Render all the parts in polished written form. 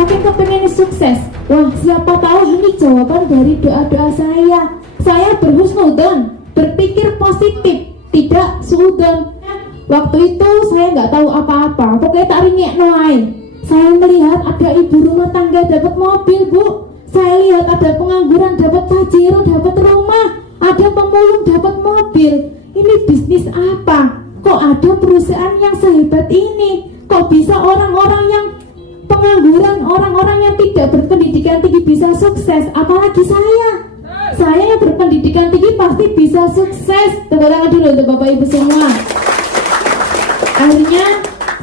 saking kepengen sukses. Wah, siapa tahu ini jawaban dari doa-doa saya. Saya berhusnudon, berpikir positif, tidak suudon. Waktu itu saya nggak tahu apa-apa, pokoknya tak ringek noai. Saya melihat ada ibu rumah tangga dapat mobil, Bu. Saya lihat ada pengangguran dapat pajero, dapat rumah, ada pemulung dapat mobil. Ini bisnis apa? Kok ada perusahaan yang sehebat ini? Kok bisa orang-orang yang pengangguran, orang-orang yang tidak berpendidikan tinggi bisa sukses? Apalagi saya yang berpendidikan tinggi pasti bisa sukses. Tepuk tangan dulu untuk Bapak Ibu semua. Akhirnya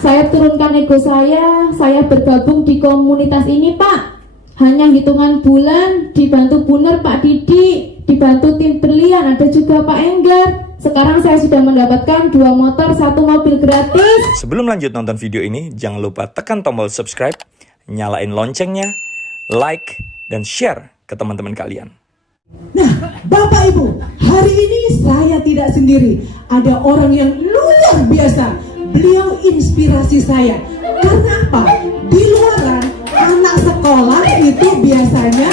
saya turunkan ego saya bergabung di komunitas ini, Pak. Hanya hitungan bulan, dibantu Buner, Pak Didi, dibantu tim berlian, ada juga Pak Enggar. Sekarang saya sudah mendapatkan 2 motor, 1 mobil gratis. Sebelum lanjut nonton video ini, jangan lupa tekan tombol subscribe, nyalain loncengnya, like, dan share ke teman-teman kalian. Nah, Bapak Ibu, hari ini saya tidak sendiri. Ada orang yang luar biasa. Beliau inspirasi saya. Karena apa? Di luaran, anak sekolah itu biasanya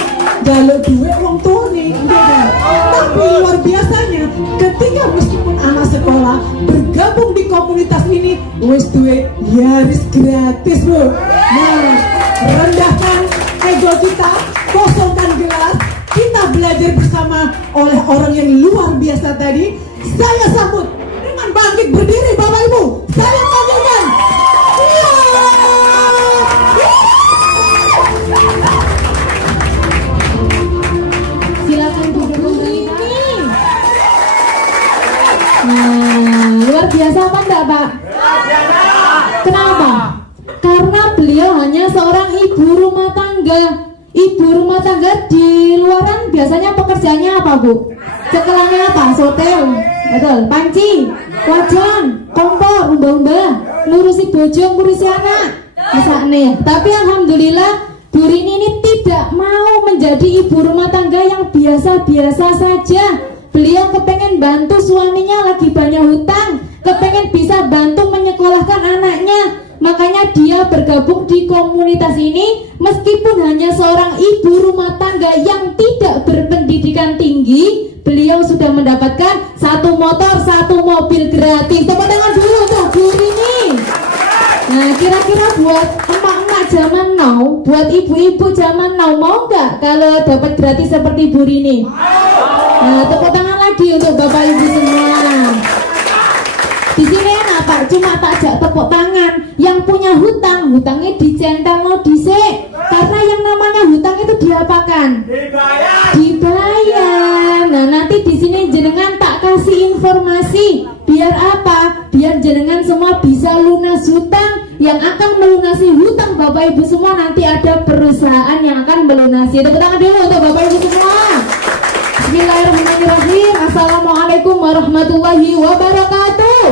jalur duit wong tune, tapi luar biasanya ketika meskipun anak sekolah bergabung di komunitas ini, wis duit nyaris gratis, Bu. Nah, rendahkan ego kita, kosongkan gelas, kita belajar bersama oleh orang yang luar biasa tadi. Saya sambut dengan bangkit berdiri, Bapak Ibu. Saya panggilkan. Silakan duduk kembali. Nah, luar biasa apa enggak, Pak? Kenapa? Karena beliau hanya seorang ibu rumah tangga. Ibu rumah tangga di luaran biasanya pekerjaannya apa, Bu? Cekelannya apa? Sotel, betul. Panci, wajan, kompor, umbah-umbah, ngurusi bojo, ngurusi anak. Misalnya. Tapi alhamdulillah Bu Rini ini tidak mau menjadi ibu rumah tangga yang biasa-biasa saja. Beliau kepengen bantu suaminya lagi banyak hutang, kepengen bisa bantu menyekolahkan anaknya. Makanya dia bergabung di komunitas ini. Meskipun hanya seorang ibu rumah tangga yang tidak berpendidikan tinggi, beliau sudah mendapatkan 1 motor, 1 mobil gratis. Tepuk tangan dulu untuk Bu Rini. Nah, kira-kira buat emak-emak zaman now, buat ibu-ibu zaman now, mau nggak kalau dapat gratis seperti Bu Rini? Nah, tepuk tangan lagi untuk Bapak Ibu semua. Di sini enak, Pak, cuma takjak tepuk tangan. Yang punya hutang, hutangnya dicentang mau dhisik. Karena yang namanya hutang itu diapakan? Dibayar. Nah, nanti di sini jenengan tak kasih informasi. Biar apa? Biar jenengan semua bisa lunas hutang. Yang akan melunasi hutang Bapak Ibu semua nanti ada perusahaan yang akan melunasi. Tepuk tangan dulu untuk Bapak Ibu semua. Bismillahirrahmanirrahim. Assalamualaikum warahmatullahi wabarakatuh.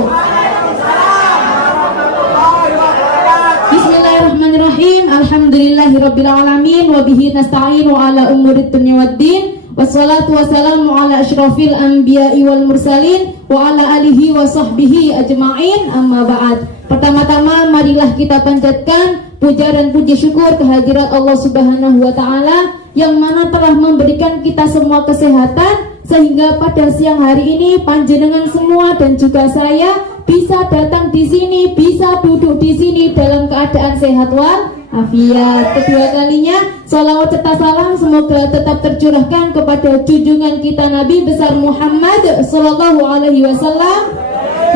Bismillahirrahmanirrahim. Alhamdulillahirabbil alamin wa bihi nasta'inu ala umurid dunya waddin. Wassalatu wassalamu ala asyrafil anbiya'i wal mursalin wa ala alihi wa sahbihi ajma'in, amma ba'd. Pertama-tama marilah kita panjatkan puja dan puji syukur kehadirat Allah Subhanahu wa taala yang mana telah memberikan kita semua kesehatan sehingga pada siang hari ini panjenengan semua dan juga saya bisa datang di sini, bisa duduk di sini dalam keadaan sehat walafiat. Kedua kalinya salawat serta salam semoga tetap tercurahkan kepada junjungan kita Nabi besar Muhammad sallallahu alaihi wasallam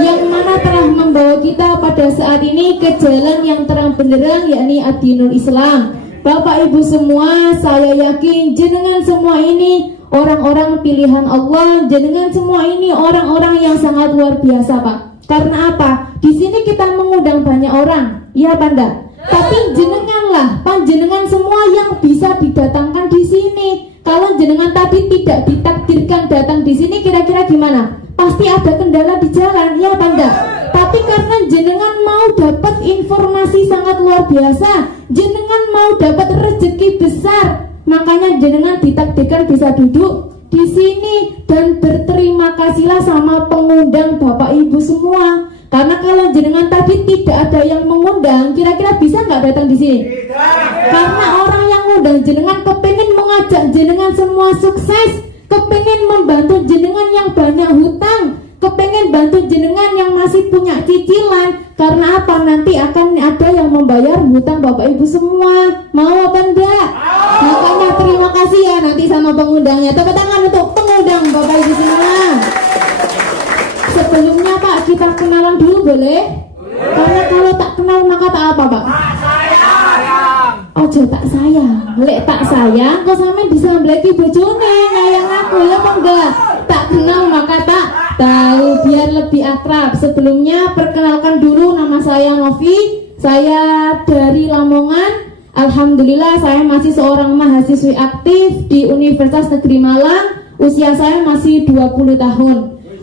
yang mana telah membawa kita pada saat ini ke jalan yang terang benderang, yakni ad-dinul Islam. Bapak Ibu semua, saya yakin jenengan semua ini orang-orang pilihan Allah, jenengan semua ini orang-orang yang sangat luar biasa, Pak. Karena apa? Di sini kita mengundang banyak orang, ya Pak enggak? Tapi jenenganlah, panjenengan semua yang bisa didatangkan di sini. Kalau jenengan tadi tidak ditakdirkan datang di sini, kira-kira gimana? Pasti ada kendala di jalan, ya Pak enggak? Tapi karena jenengan mau dapat informasi sangat luar biasa, jenengan mau dapat rezeki besar, makanya jenengan ditakdirkan bisa duduk di sini dan berterima kasihlah sama pengundang Bapak Ibu semua. Karena kalau jenengan tadi tidak ada yang mengundang, kira-kira bisa nggak datang di sini? Karena jenengan kepengen mengajak jenengan semua sukses, kepengen membantu jenengan yang banyak hutang, kepengen bantu jenengan yang masih punya cicilan. Karena apa? Nanti akan ada yang membayar hutang Bapak Ibu semua. Mau apa enggak? Makanya terima kasih ya nanti sama pengundangnya. Tepuk tangan untuk pengundang Bapak Ibu semua. Sebelumnya Pak, kita kenalan dulu boleh? Karena kalau tak kenal maka tak apa Pak? Ojo tak sayang. Lek tak sayang kok sampe bisa mbleki bojone ngayang aku ya apa enggak? Tak kenal maka tak tahu, biar lebih akrab. Sebelumnya perkenalkan dulu, nama saya Novi. Saya dari Lamongan. Alhamdulillah saya masih seorang mahasiswi aktif di Universitas Negeri Malang. Usia saya masih 20 tahun.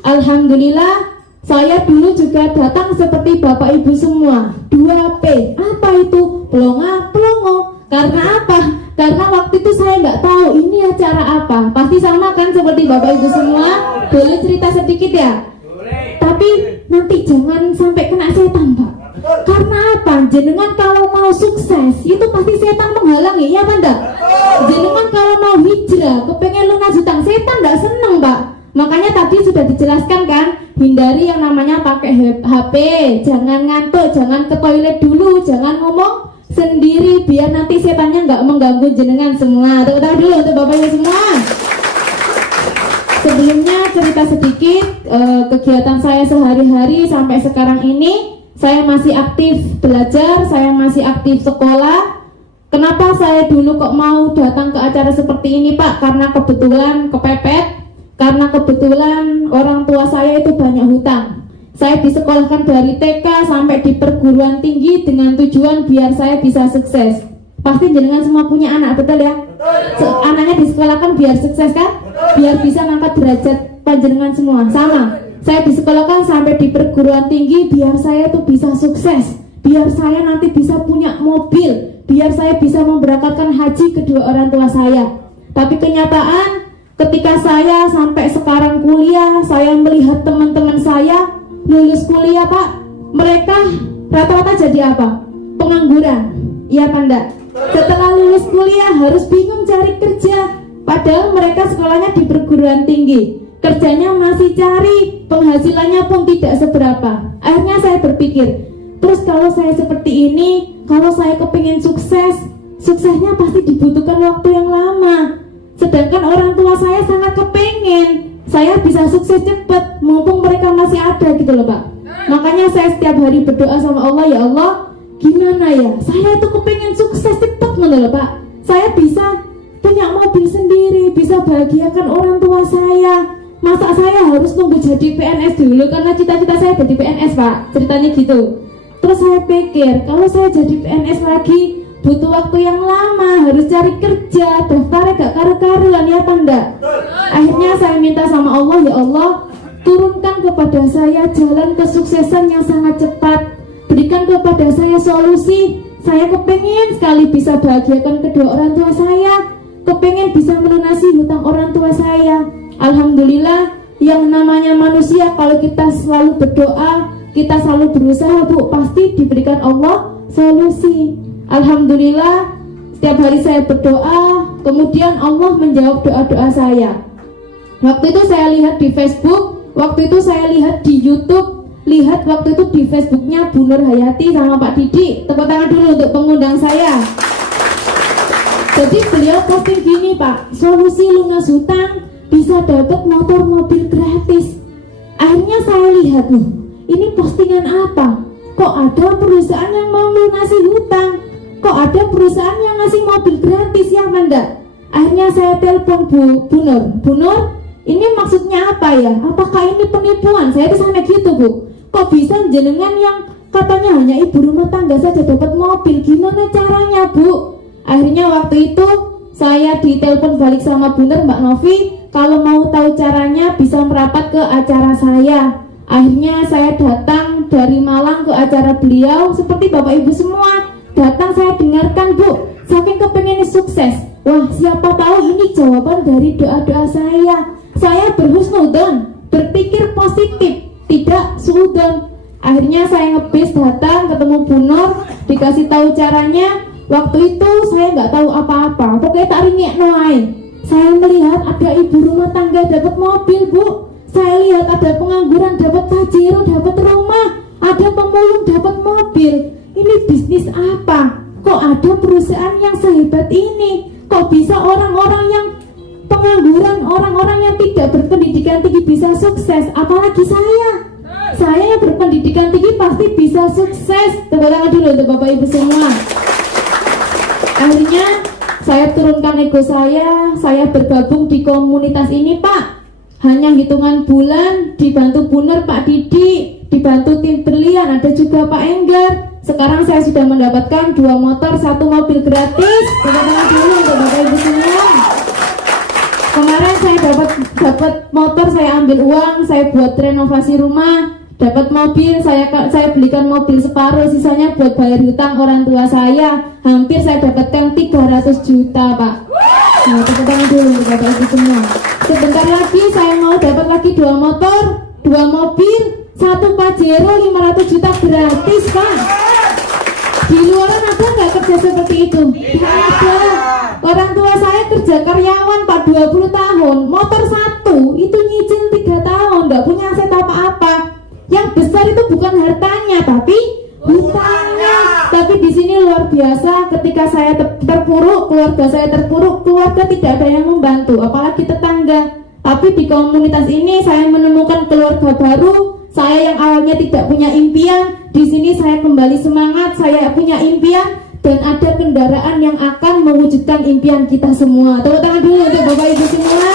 Alhamdulillah saya dulu juga datang seperti Bapak Ibu semua. 2P. Apa itu? Pelonga, pelongo. Karena apa? Karena waktu itu saya nggak tahu ini acara apa. Pasti sama kan seperti Bapak Ibu semua. Boleh cerita sedikit ya? Tapi nanti jangan sampai kena setan Pak. Karena apa? Jenengan kalau mau sukses itu pasti setan menghalangi, ya Pak enggak? Jenengan kalau mau hijrah, kepengen lunas hutang, setan enggak seneng Pak. Makanya tadi sudah dijelaskan kan, hindari yang namanya pakai HP, jangan ngantuk, jangan ke toilet dulu, jangan ngomong sendiri biar nanti setannya nggak mengganggu jenengan semua. Tepuk tangan dulu untuk Bapak Ibu semua. Sebelumnya cerita sedikit kegiatan saya sehari-hari sampai sekarang ini. Saya masih aktif belajar, saya masih aktif sekolah. Kenapa saya dulu kok mau datang ke acara seperti ini Pak? Karena kebetulan kepepet. Karena kebetulan orang tua saya itu banyak hutang. Saya disekolahkan dari TK sampai di perguruan tinggi dengan tujuan biar saya bisa sukses. Pasti jenengan semua punya anak, betul ya? Anaknya disekolahkan biar sukses kan? Biar bisa ngangkat derajat panjenengan semua. Sama. Saya disekolahkan sampai di perguruan tinggi biar saya tuh bisa sukses. Biar saya nanti bisa punya mobil. Biar saya bisa memberangkatkan haji kedua orang tua saya. Tapi kenyataan ketika saya sampai sekarang kuliah, saya melihat teman-teman saya lulus kuliah Pak, mereka rata-rata jadi apa? Pengangguran, iya Pak enggak? Setelah lulus kuliah harus bingung cari kerja, padahal mereka sekolahnya di perguruan tinggi, kerjanya masih cari, penghasilannya pun tidak seberapa. Akhirnya saya berpikir, terus kalau saya seperti ini, kalau saya kepingin sukses, suksesnya pasti dibutuhkan waktu yang lama. Sedangkan orang tua saya sangat kepengen saya bisa sukses cepat, mumpung mereka masih ada gitu loh Pak. Makanya saya setiap hari berdoa sama Allah, ya Allah, gimana ya, saya tuh kepengen sukses cepat gitu loh Pak. Saya bisa punya mobil sendiri, bisa bahagiakan orang tua saya. Masa saya harus nunggu jadi PNS dulu? Karena cita-cita saya jadi PNS Pak, ceritanya gitu. Terus saya pikir, kalau saya jadi PNS lagi butuh waktu yang lama, harus cari kerja, daftarnya gak karu-karuan, ya apa enggak? Akhirnya saya minta sama Allah, ya Allah, turunkan kepada saya jalan kesuksesan yang sangat cepat. Berikan kepada saya solusi. Saya kepengen sekali bisa bahagiakan kedua orang tua saya, kepengen bisa melunasi hutang orang tua saya. Alhamdulillah, yang namanya manusia kalau kita selalu berdoa, kita selalu berusaha Bu, pasti diberikan Allah solusi. Alhamdulillah, setiap hari saya berdoa, kemudian Allah menjawab doa-doa saya. Waktu itu saya lihat di Facebook, waktu itu saya lihat di YouTube, lihat waktu itu di Facebooknya Bu Nur Hayati sama Pak Didi. Tepuk tangan dulu untuk pengundang saya. Jadi beliau posting gini Pak, solusi lunas hutang bisa dapat motor mobil gratis. Akhirnya saya lihat loh, ini postingan apa? Kok ada perusahaan yang mau lunasi hutang? Kok ada perusahaan yang ngasih mobil gratis, ya Manda? Akhirnya saya telepon Bu Nur, ini maksudnya apa ya? Apakah ini penipuan? Saya tuh sampai gitu Bu. Kok bisa jenengan yang katanya hanya ibu rumah tangga saja dapat mobil? Gimana caranya Bu? Akhirnya waktu itu saya ditelepon balik sama Bu Nur, Mbak Novi, kalau mau tahu caranya bisa merapat ke acara saya. Akhirnya saya datang dari Malang ke acara beliau seperti Bapak Ibu semua. Datang saya dengarkan Bu, saking kepengen sukses. Wah, siapa tahu ini jawaban dari doa-doa saya. Saya berhusnudon, berpikir positif, tidak suudon. Akhirnya saya ngebis datang ketemu Bu Nur, dikasih tahu caranya. Waktu itu saya nggak tahu apa-apa. pokoknya tak ringekno ae. Saya melihat ada ibu rumah tangga dapat mobil, Bu. Saya lihat ada pengangguran dapat pajero, dapat rumah, ada pemulung dapat mobil. Ini bisnis apa? Kok ada perusahaan yang sehebat ini? Kok bisa orang-orang yang pengangguran, orang-orang yang tidak berpendidikan tinggi bisa sukses? Apalagi saya yang berpendidikan tinggi pasti bisa sukses. Tepuk tangan dulu untuk Bapak Ibu semua. Akhirnya saya turunkan ego saya bergabung di komunitas ini, Pak. Hanya hitungan bulan, dibantu Buner Pak Didi, dibantu tim berlian, ada juga Pak Enggar. Sekarang saya sudah mendapatkan 2 motor, 1 mobil gratis. Tepuk tangan dulu untuk Bapak Ibu semua. Kemarin saya dapat motor, saya ambil uang, saya buat renovasi rumah. Dapat mobil, saya belikan mobil separuh, sisanya buat bayar hutang orang tua saya. Hampir saya dapatkan 300 juta, Pak. Nah, tepuk tangan dulu untuk Bapak Ibu semua. Sebentar lagi saya mau dapat lagi 2 motor, 2 mobil, 1 Pajero, 500 juta gratis, Pak. Di luaran ada nggak kerja seperti itu? Tidak ada. Orang tua saya kerja karyawan, Pak, 20 tahun, motor 1, itu nyicil 3 tahun, nggak punya aset apa-apa. Yang besar itu bukan hartanya, tapi hutangnya. Tapi di sini luar biasa, ketika saya terpuruk, keluarga saya terpuruk, keluarga tidak ada yang membantu, apalagi tetangga. Tapi di komunitas ini saya menemukan keluarga baru. Saya yang awalnya tidak punya impian, di sini saya kembali semangat, saya punya impian dan ada kendaraan yang akan mewujudkan impian kita semua. Tepuk tangan dulu untuk Bapak Ibu semua.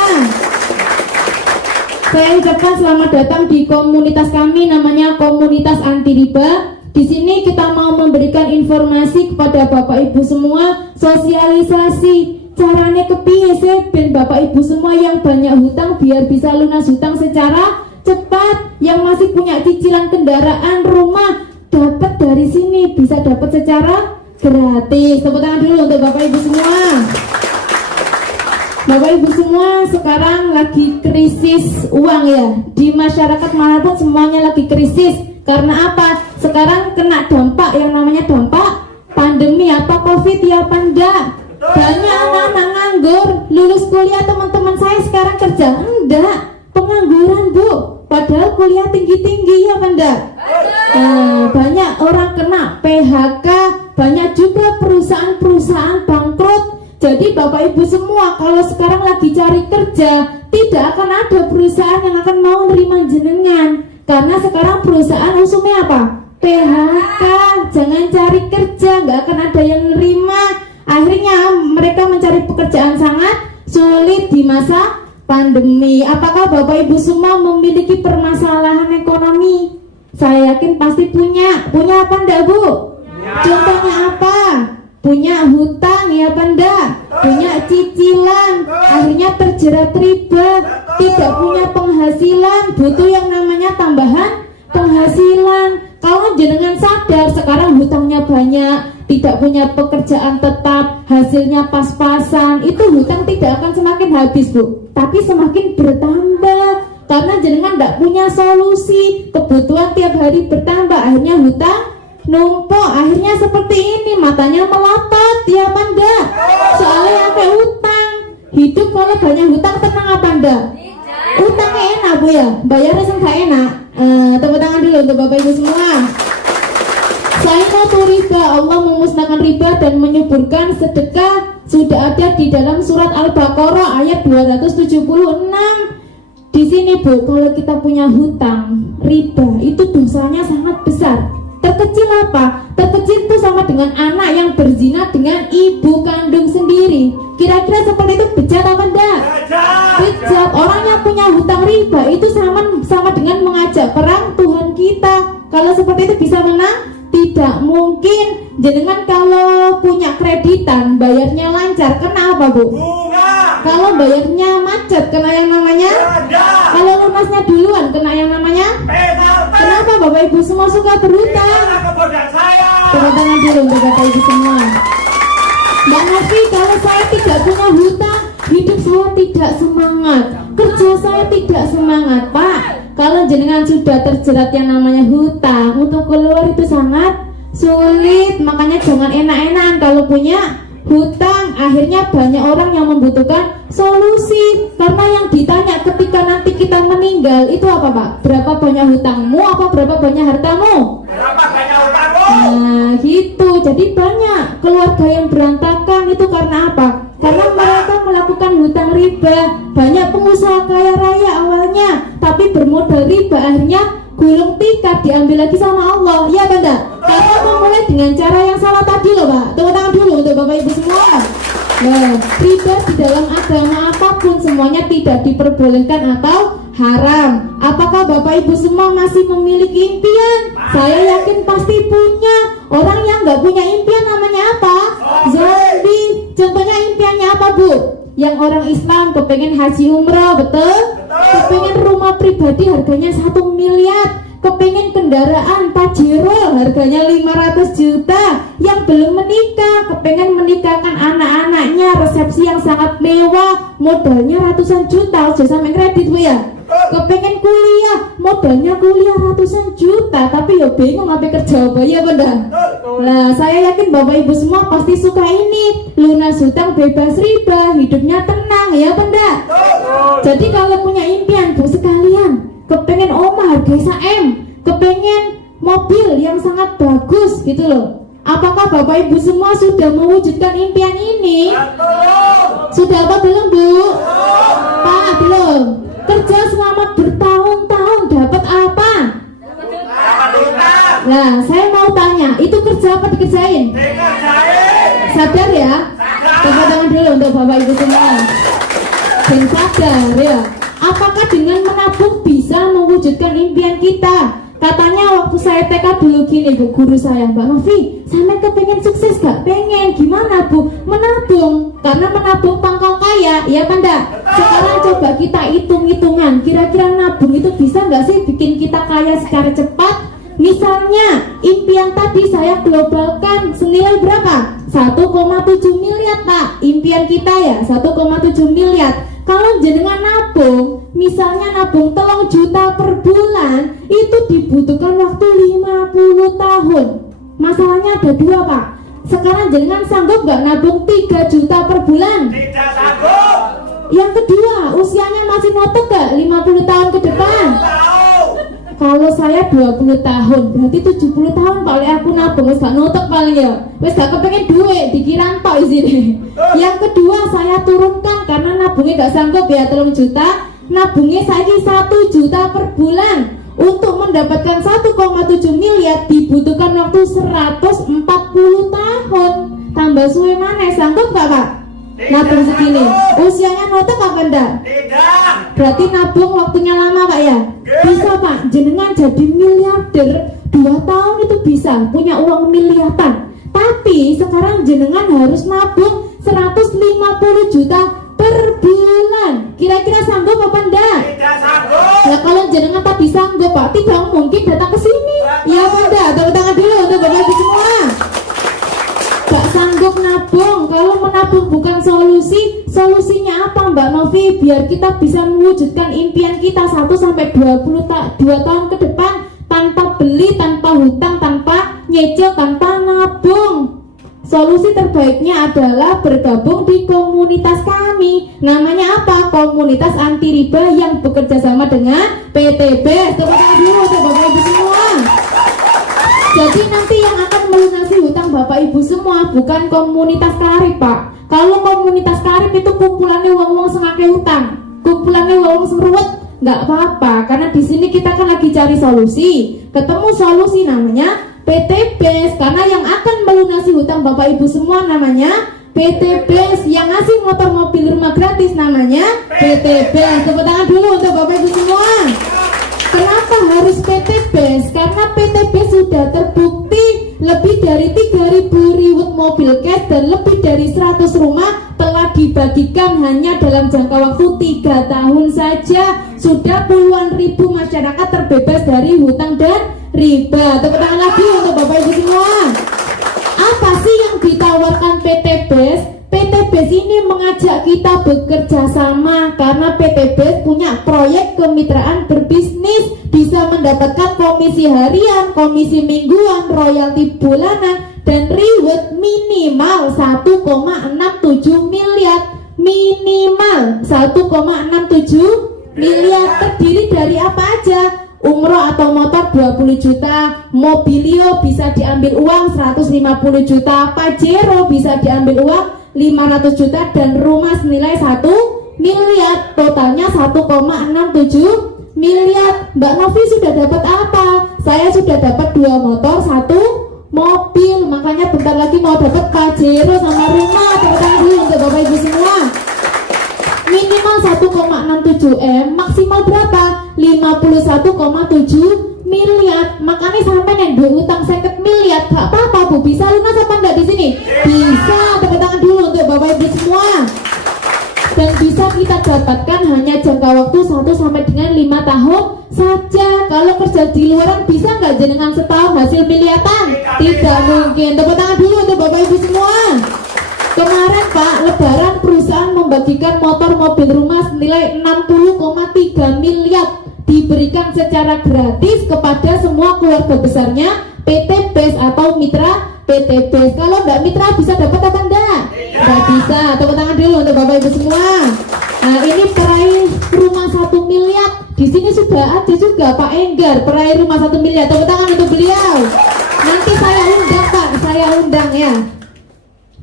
Saya ucapkan selamat datang di komunitas kami, namanya Komunitas Anti Riba. Di sini kita mau memberikan informasi kepada Bapak Ibu semua, sosialisasi. Caranya kepiye sih ben Bapak Ibu semua yang banyak hutang biar bisa lunas hutang secara cepat. Yang masih punya cicilan kendaraan, rumah, dapat dari sini, bisa dapat secara gratis. Tepuk tangan dulu untuk Bapak Ibu semua. Bapak Ibu semua, sekarang lagi krisis uang ya. Di masyarakat manapun semuanya lagi krisis. Karena apa? Sekarang kena dampak yang namanya dampak pandemi, apa Covid ya apa enggak? Banyak anak-anak nganggur, lulus kuliah, teman-teman saya sekarang kerja enggak, pengangguran, Bu. Padahal kuliah tinggi-tinggi ya apa enggak? Banyak orang kena PHK, banyak juga perusahaan-perusahaan bangkrut. Jadi Bapak Ibu semua, kalau sekarang lagi cari kerja, tidak akan ada perusahaan yang akan mau nerima jenengan. Karena sekarang perusahaan usumnya apa? PHK, jangan cari kerja, nggak akan ada yang nerima. Akhirnya mereka mencari pekerjaan sangat sulit di masa pandemi. Apakah Bapak Ibu semua memiliki permasalahan ekonomi? Saya yakin pasti punya. Punya apa enggak, Bu? Contohnya apa? Punya hutang ya apa enggak? Punya cicilan, akhirnya terjerat riba, tidak punya penghasilan, butuh yang namanya tambahan penghasilan. Kalau jenengan sadar sekarang hutangnya banyak, tidak punya pekerjaan tetap, hasilnya pas-pasan, itu hutang tidak akan semakin habis, Bu, tapi semakin bertambah. Karena jenengan tidak punya solusi, kebutuhan tiap hari bertambah, akhirnya hutang numpuk, akhirnya seperti ini, matanya melotot, ya apa enggak? Soalnya yang kayak hutang, hidup kalau banyak hutang tenang apa enggak? Utangnya enak, Bu ya, bayarnya enggak enak. Tepuk tangan dulu untuk Bapak Ibu semua. Saya mau riba, Allah memusnahkan riba dan menyuburkan sedekah, sudah ada di dalam surat Al-Baqarah ayat 276. Di sini, Bu, kalau kita punya hutang riba itu dosanya sangat besar. Terkecil apa? Terkecil itu sama dengan anak yang berzina dengan ibu kandung sendiri. Kira-kira seperti itu bejat apa enggak? Bejat. Orang yang punya hutang riba itu sama dengan mengajak perang Tuhan kita. Kalau seperti itu bisa menang? Tidak mungkin. Jenengan kalau punya kreditan bayarnya lancar, kena apa, Bu? Kalau bayarnya macet, kena yang namanya? Kalau lunasnya duluan, kena yang namanya? Kenapa Bapak Ibu semua suka berhutang? Tepuk tangan dulu untuk Bapak Ibu semua. Mbak Novi, kalau saya tidak punya hutang, hidup saya tidak semangat, kerja saya tidak semangat, Pak. Kalau jenengan sudah terjerat yang namanya hutang, untuk keluar itu sangat sulit. Makanya jangan enak-enakan kalau punya hutang. Akhirnya banyak orang yang membutuhkan solusi. Karena yang ditanya ketika nanti kita meninggal itu apa Pak? Berapa banyak hutangmu? Apa berapa banyak hartamu? Berapa banyak hutangmu? Nah gitu. Jadi banyak keluarga yang berantakan itu karena apa? Karena mereka melakukan hutang riba. Banyak pengusaha kaya raya awalnya, tapi bermodal riba, akhirnya gulung tikar diambil lagi sama Allah. Ya Banda? Karena memulai dengan cara yang salah tadi loh Pak. Tepuk tangan dulu untuk Bapak Ibu semua. Nah, riba di dalam agama apapun semuanya tidak diperbolehkan atau haram. Apakah Bapak Ibu semua masih memiliki impian? Saya yakin pasti punya. Orang yang nggak punya impian namanya apa? Zombie. Contohnya impiannya apa Bu? Yang orang Islam kepengen haji umrah, betul? Kepengen rumah pribadi harganya 1 miliar. Kepengen kendaraan Pajero harganya 500 juta. Yang belum menikah kepengen menikahkan anak-anaknya, resepsi yang sangat mewah, modalnya ratusan juta, sudah sampai kredit Bu ya. Kepengen kuliah, modalnya kuliah ratusan juta, tapi ya bingung apa kerja apa ya Bunda. Nah saya yakin Bapak Ibu semua pasti suka ini, lunas hutang bebas riba, hidupnya tenang ya Bunda. Jadi kalau punya impian Bu sekalian, kepengen rumah harga 1 M, kepengen mobil yang sangat bagus gitu loh. Apakah Bapak Ibu semua sudah mewujudkan impian ini? Sudah apa belum Bu? Pak belum. Kerja selama bertahun-tahun dapat apa? Nah saya mau tanya, itu kerja apa dikerjain? Sadar ya? Tepuk tangan dulu untuk Bapak Ibu semua. Dan sadar ya. Apakah dengan menabung bisa mewujudkan impian kita? Katanya waktu saya TK dulu gini Bu, guru saya, Mbak Novi, saya kepengen sukses gak? Pengen. Gimana Bu? Menabung. Karena menabung pangkal kaya, ya kan enggak? Sekarang coba kita hitung-hitungan, kira-kira nabung itu bisa gak sih bikin kita kaya secara cepat? Misalnya impian tadi saya globalkan senilai berapa? 1,7 miliar Pak. Impian kita ya 1,7 miliar. Kalau jenengan nabung, misalnya nabung 3 juta per bulan, itu dibutuhkan waktu 50 tahun. Masalahnya ada 2 Pak. Sekarang jenengan sanggup gak nabung 3 juta per bulan? Tidak sanggup. Yang kedua, usianya masih ngotot gak 50 tahun ke depan? Kalau saya 20 tahun, berarti 70 tahun Pak oleh aku nabung, wis gak nutup paling ya. Wis gak kepengen duit, dikiran tok isine. Yang kedua saya turunkan karena nabungnya gak sanggup ya 3 juta, nabungnya saiki 1 juta per bulan. Untuk mendapatkan 1,7 miliar dibutuhkan waktu 140 tahun. Tambah suwe mana, sanggup gak Pak? Nabung segini, usianya nutup apa enggak? Tidak. Berarti nabung waktunya lama Pak ya? Bisa Pak, jenengan jadi miliarder 2 tahun itu bisa punya uang miliaran. Tapi sekarang jenengan harus nabung 150 juta per bulan. Kira-kira sanggup apa enggak? Tidak sanggup. Ya kalau jenengan tadi sanggup Pak, tidak mungkin datang ke sini. Ya apa enggak? Tepuk tangan dulu untuk Bapak Ibu semua. Gak sanggup nabung. Kalau menabung bukan solusi, solusinya apa Mbak Novi? Biar kita bisa mewujudkan impian kita 1-22 tahun ke depan, tanpa beli, tanpa hutang, tanpa nyicil, tanpa nabung. Solusi terbaiknya adalah bergabung di komunitas kami. Namanya apa? Komunitas anti riba yang bekerja sama dengan PTB. Tepuk tangan dulu untuk Bapak Ibu semua. Jadi nanti yang akan melunasi hutang Bapak Ibu semua bukan komunitas karib Pak. Kalau komunitas karib itu kumpulannya wong-wong semake hutang, kumpulannya wong seruwet, nggak apa-apa. Karena di sini kita kan lagi cari solusi, ketemu solusi namanya PTB. Karena yang akan melunasi hutang Bapak Ibu semua namanya PTB. Yang ngasih motor, mobil, rumah gratis namanya PTB. Tepuk tangan dulu untuk Bapak Ibu semua. Kenapa harus PTB? Karena PTB sudah terbukti lebih dari 3.000 reward mobil cash dan lebih dari 100 rumah telah dibagikan hanya dalam jangka waktu 3 tahun saja. Sudah puluhan ribu masyarakat terbebas dari hutang dan riba. Tepuk tangan lagi untuk Bapak Ibu semua. Apa sih yang ditawarkan PTB? PTB ini mengajak kita bekerja sama karena PTB punya proyek kemitraan berbisnis, bisa mendapatkan komisi harian, komisi mingguan, royalti bulanan, dan reward minimal 1,67 minimal 1,67 miliar. Terdiri dari apa aja? Umroh atau motor 20 juta, mobilio bisa diambil uang 150 juta, Pajero bisa diambil uang 500 juta, dan rumah senilai 1 miliar. Totalnya 1,67 miliar. Mbak Novi sudah dapat apa? Saya sudah dapat 2 motor, 1 mobil. Makanya bentar lagi mau dapat Pajero sama rumah. Tepuk tangan dulu untuk Bapak Ibu semua. Minimal 1,67 M, maksimal berapa? 51,7 miliar. Makanya sampai yang duit utang 50 miliar, gak apa-apa Bu, bisa lunas apa enggak di sini? Bisa. Tepuk tangan dulu untuk Bapak Ibu semua. Dan bisa kita dapatkan hanya jangka waktu 1 sampai dengan 5 tahun saja. Kalau kerja di luaran bisa nggak jenengan setahun hasil miliatan? Tidak mungkin. Tepuk tangan dulu untuk Bapak Ibu semua. Kemarin Pak, Lebaran perusahaan membagikan motor, mobil, rumah senilai 60,3 miliar diberikan secara gratis kepada semua keluarga besarnya PT BES atau mitra PT BES. Kalau Mbak Mitra bisa dapat apa enggak? Enggak bisa. Tepuk tangan dulu untuk Bapak Ibu semua. Nah, ini peraih rumah 1 miliar. Di sini sudah ada juga Pak Enggar, peraih rumah 1 miliar. Tepuk tangan untuk beliau. Nanti saya undang Pak, saya undang ya.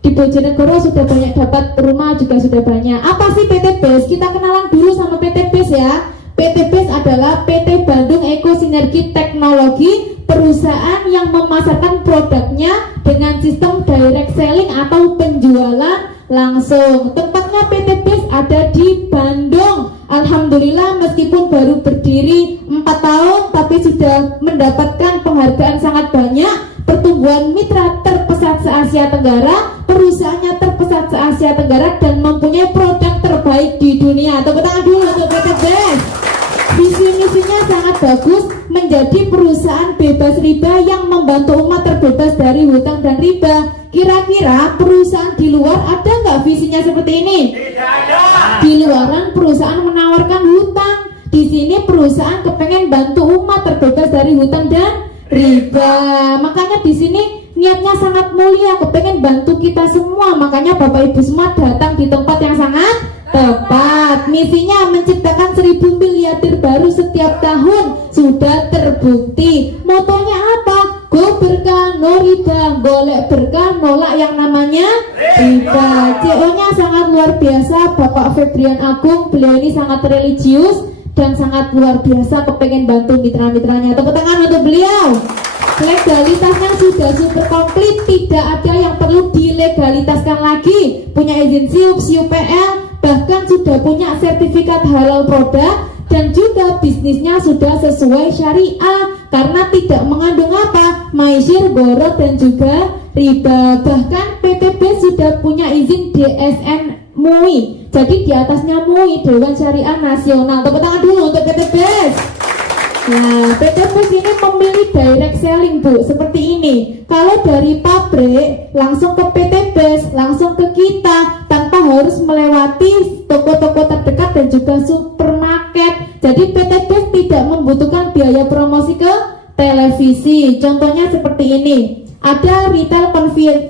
Di Bojonegoro sudah banyak dapat rumah, juga sudah banyak. Apa sih PT BES? Kita kenalan dulu sama PT BES ya. PT BES adalah PT Bandung Eko Sinergi Teknologi, perusahaan yang memasarkan produknya dengan sistem direct selling atau penjualan langsung. Tempatnya PT BES ada di Bandung. Alhamdulillah meskipun baru berdiri 4 tahun tapi sudah mendapatkan penghargaan sangat banyak. Pertumbuhan mitra terpesat se-Asia Tenggara, perusahaannya terpesat se-Asia Tenggara, dan mempunyai produk terbaik di dunia. Tepuk tangan dulu untuk PT BES. Visi misinya sangat bagus, menjadi perusahaan bebas riba yang membantu umat terbebas dari hutang dan riba. Kira-kira perusahaan di luar ada nggak visinya seperti ini? Tidak ada. Di luaran perusahaan menawarkan hutang, di sini perusahaan kepengen bantu umat terbebas dari hutang dan riba. Makanya di sini niatnya sangat mulia, kepengen bantu kita semua. Makanya Bapak Ibu semua datang di tempat yang sangat tepat. Misinya menciptakan 1000 miliarder baru setiap tahun, sudah terbukti. Motonya apa? Go berkah, no riba. Golek berkah, nolak yang namanya riba. CEO-nya sangat luar biasa, Bapak Febrian Agung. Beliau ini sangat religius dan sangat luar biasa, kepengen bantu mitra-mitranya. Tepuk tangan untuk beliau. Legalitasnya sudah super komplit, tidak ada yang perlu dilegalitaskan lagi. Punya izin SIUP, SIUPL, bahkan sudah punya sertifikat halal produk, dan juga bisnisnya sudah sesuai syariah karena tidak mengandung apa? Maisir, borok, dan juga riba. Bahkan PT BES sudah punya izin DSN MUI. Jadi di atasnya MUI, Dewan Syariah Nasional. Tepuk tangan dulu untuk PT BES. Nah, PT BES ini memilih direct selling Bu, seperti ini. Kalau dari pabrik langsung ke PT BES, langsung ke kita, tanpa harus melewati toko-toko terdekat dan juga supermarket. Jadi PT BES tidak membutuhkan biaya promosi ke televisi. Contohnya seperti ini. Ada retail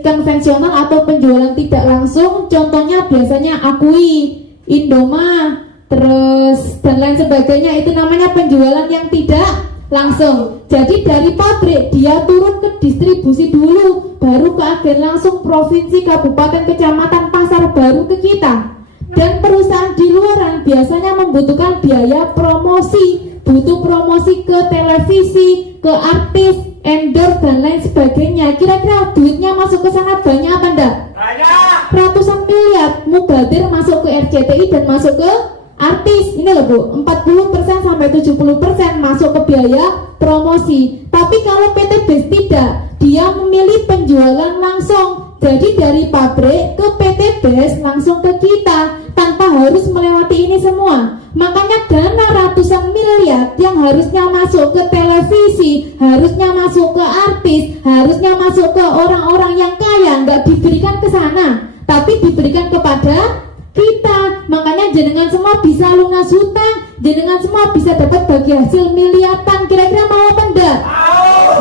konvensional atau penjualan tidak langsung, contohnya biasanya Akui, Indomart, terus dan lain sebagainya. Itu namanya penjualan yang tidak langsung. Jadi dari pabrik dia turun ke distribusi dulu, baru ke agen langsung provinsi, kabupaten, kecamatan, pasar, baru ke kita. Dan perusahaan di luaran biasanya membutuhkan biaya promosi, butuh promosi ke televisi, ke artis, endorse, dan lain sebagainya. Kira-kira duitnya masuk ke sana banyak apa enggak? Banyak. Ratusan miliar. Mubadir masuk ke RCTI dan masuk ke artis. Ini loh Bu, 40% sampai 70% masuk ke biaya promosi. Tapi kalau PT BES tidak, dia memilih penjualan langsung. Jadi dari pabrik ke PT BES langsung ke kita, tanpa harus melewati ini semua. Makanya dana ratusan miliar yang harusnya masuk ke televisi, harusnya masuk ke artis, harusnya masuk ke orang-orang yang kaya, nggak diberikan ke sana, tapi diberikan kepada kita. Makanya jenengan semua bisa lunas hutang, jenengan semua bisa dapat bagi hasil miliatan. Kira-kira mau apa enggak?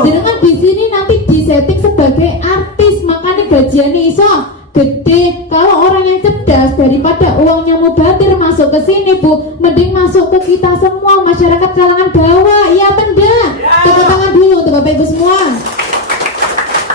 Jenengan di sini nanti disetting sebagai artis, makanya gajiannya iso gede. Kalau orang yang cerdas, daripada uangnya mubadir masuk ke sini Bu, mending masuk ke kita semua, masyarakat kalangan bawah. Iya apa enggak? Tepuk tangan dulu untuk Bapak Ibu semua.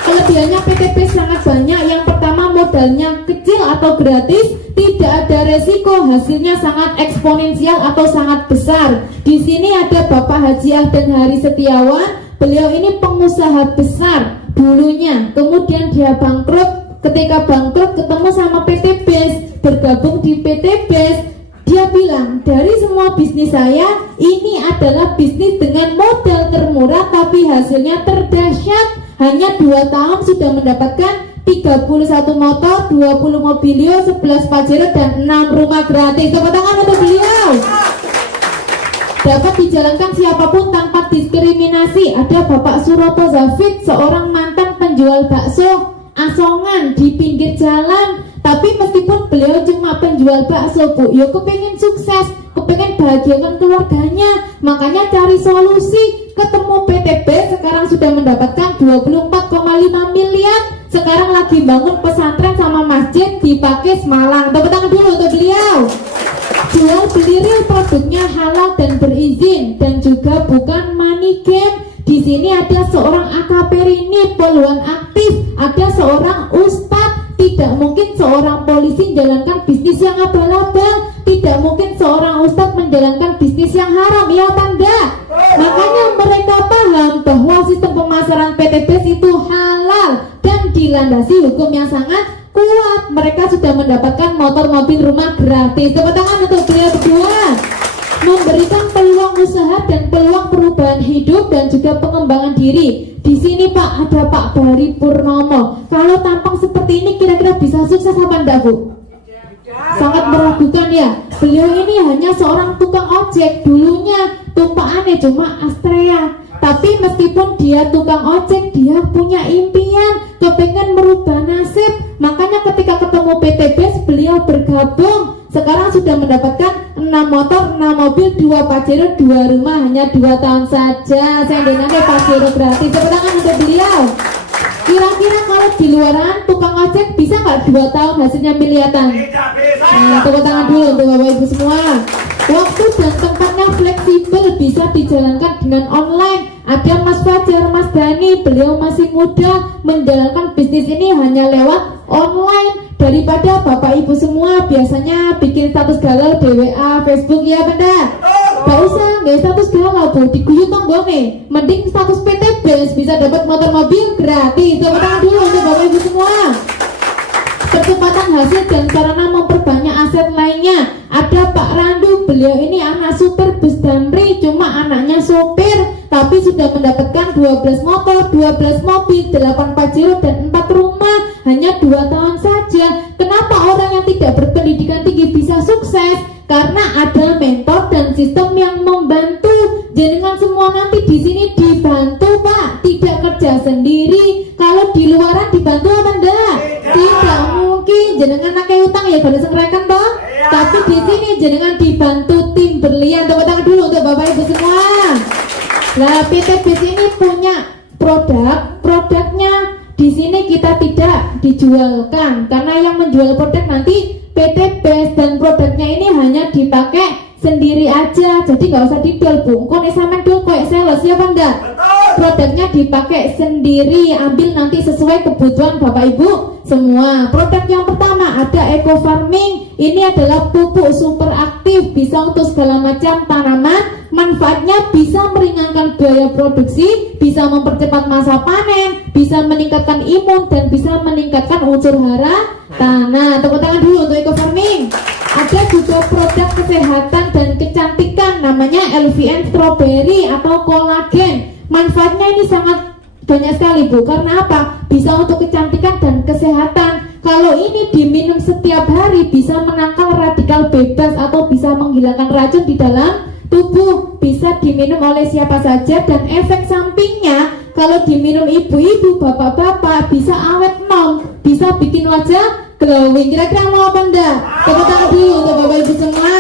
Kelebihannya PTP sangat banyak. Yang pertama, modalnya kecil atau gratis, tidak ada resiko, hasilnya sangat eksponensial atau sangat besar. Di sini ada Bapak Haji Ahdan Hari Setiawan. Beliau ini pengusaha besar dulunya, kemudian dia bangkrut. Ketika bangkrut ketemu sama PT BES, bergabung di PT BES. Dia bilang, dari semua bisnis saya, ini adalah bisnis dengan modal termurah tapi hasilnya terdahsyat. Hanya 2 tahun sudah mendapatkan 31 motor, 20 mobilio, 11 Pajero, dan 6 rumah gratis. Tepuk tangan untuk beliau. Dapat dijalankan siapapun tanpa diskriminasi. Ada Bapak Suroto Zafid, seorang mantan penjual bakso asongan di pinggir jalan. Tapi meskipun beliau cuma penjual bakso Bu, ya kepengen sukses, kepengen bahagiakan keluarganya, makanya cari solusi. Ketemu PTB, sekarang sudah mendapatkan 24,5 miliar. Sekarang lagi bangun pesantren sama masjid di Pakis Malang. Tepuk tangan dulu untuk beliau. Jual beli real, produknya halal dan berizin, dan juga bukan money game. Di sini ada seorang AKP Rini, poluan aktif, ada seorang ustadz. Tidak mungkin seorang polisi menjalankan bisnis yang abal-abal, tidak mungkin seorang ustadz menjalankan bisnis yang haram, ya apa enggak? Makanya mereka paham bahwa sistem pemasaran PTBES itu halal dan dilandasi hukum yang sangat kuat. Mereka sudah mendapatkan motor, mobil, rumah gratis. Tepuk tangan untuk beliau berdua. Memberikan peluang usaha dan peluang perubahan hidup dan juga pengembangan diri. Di sini Pak ada Pak Bari Purnomo. Kalau tampang seperti ini kira-kira bisa sukses apa enggak Bu? Sangat meragukan ya. Beliau ini hanya seorang tukang ojek. Dulunya tumpaannya cuma Astrea. Tapi meskipun dia tukang ojek, dia punya impian, kepengen merubah nasib. Makanya ketika ketemu PTBES, beliau bergabung. Sekarang sudah mendapatkan 6 motor, 6 mobil, 2 Pajero, 2 rumah. Hanya 2 tahun saja. Saya dengarnya Pajero gratis. Tepuk tangan untuk beliau. Kira-kira kalau di luaran tukang ojek bisa nggak 2 tahun hasilnya miliaran? Tidak bisa. Nah, tepuk tangan dulu untuk Bapak Ibu semua. Waktu dan tempatnya fleksibel, bisa dijalankan dengan online. Ada Mas Fajar, Mas Dani, beliau masih muda, menjalankan bisnis ini hanya lewat online. Daripada Bapak Ibu semua biasanya bikin status galau di WA, Facebook, ya benar. Gak usah, gak status galau Bu, diguyu tonggone. Mending status PTBES, bisa dapat motor mobil gratis. Tepuk tangan dulu untuk Bapak Ibu semua. Percepatan hasil dan sarana memperbanyak aset lainnya. Ada Pak Randu, beliau ini anak super bus Damri, cuma anaknya sopir, tapi sudah mendapatkan 12 motor, 12 mobil, 8 Pajero, dan 4 rumah. Hanya 2 tahun saja. Kenapa orang yang tidak berpendidikan tinggi bisa sukses? Karena ada mentor dan sistem yang membantu. Jenengan semua nanti di sini dibantu Pak, tidak kerja sendiri. Kalau di luaran dibantu apa enggak? Tidak mungkin. Jenengan pakai utang ya pada sengrekan toh. Tapi di sini jenengan dibantu tim berlian. Tepuk tangan dulu untuk Bapak Ibu semua. Nah, PTBES ini punya produknya. Di sini kita tidak dijualkan karena yang menjual produk nanti PTBES, dan produknya ini hanya dipakai sendiri aja, jadi nggak usah didol Bu. Kok nih sama dol kok sales ya enggak? Produknya dipakai sendiri, ambil nanti sesuai kebutuhan Bapak Ibu semua. Produk yang pertama ada Eco Farming. Ini adalah pupuk super aktif, bisa untuk segala macam tanaman. Manfaatnya bisa meringankan biaya produksi, bisa mempercepat masa panen, bisa meningkatkan imun, dan bisa meningkatkan unsur hara tanah. Tepuk tangan dulu untuk Eco Farming. Ada juga produk kesehatan dan kecantikan, namanya LVN Strawberry atau kolagen. Manfaatnya ini sangat banyak sekali Bu. Karena apa? Bisa untuk kecantikan dan kesehatan. Kalau ini diminum setiap hari bisa menangkal radikal bebas atau bisa menghilangkan racun di dalam tubuh. Bisa diminum oleh siapa saja, dan efek sampingnya kalau diminum ibu-ibu, bapak-bapak bisa awet nong, bisa bikin wajah glowing. Kira-kira mau apa enggak? Tepuk tangan dulu untuk Bapak Ibu semua.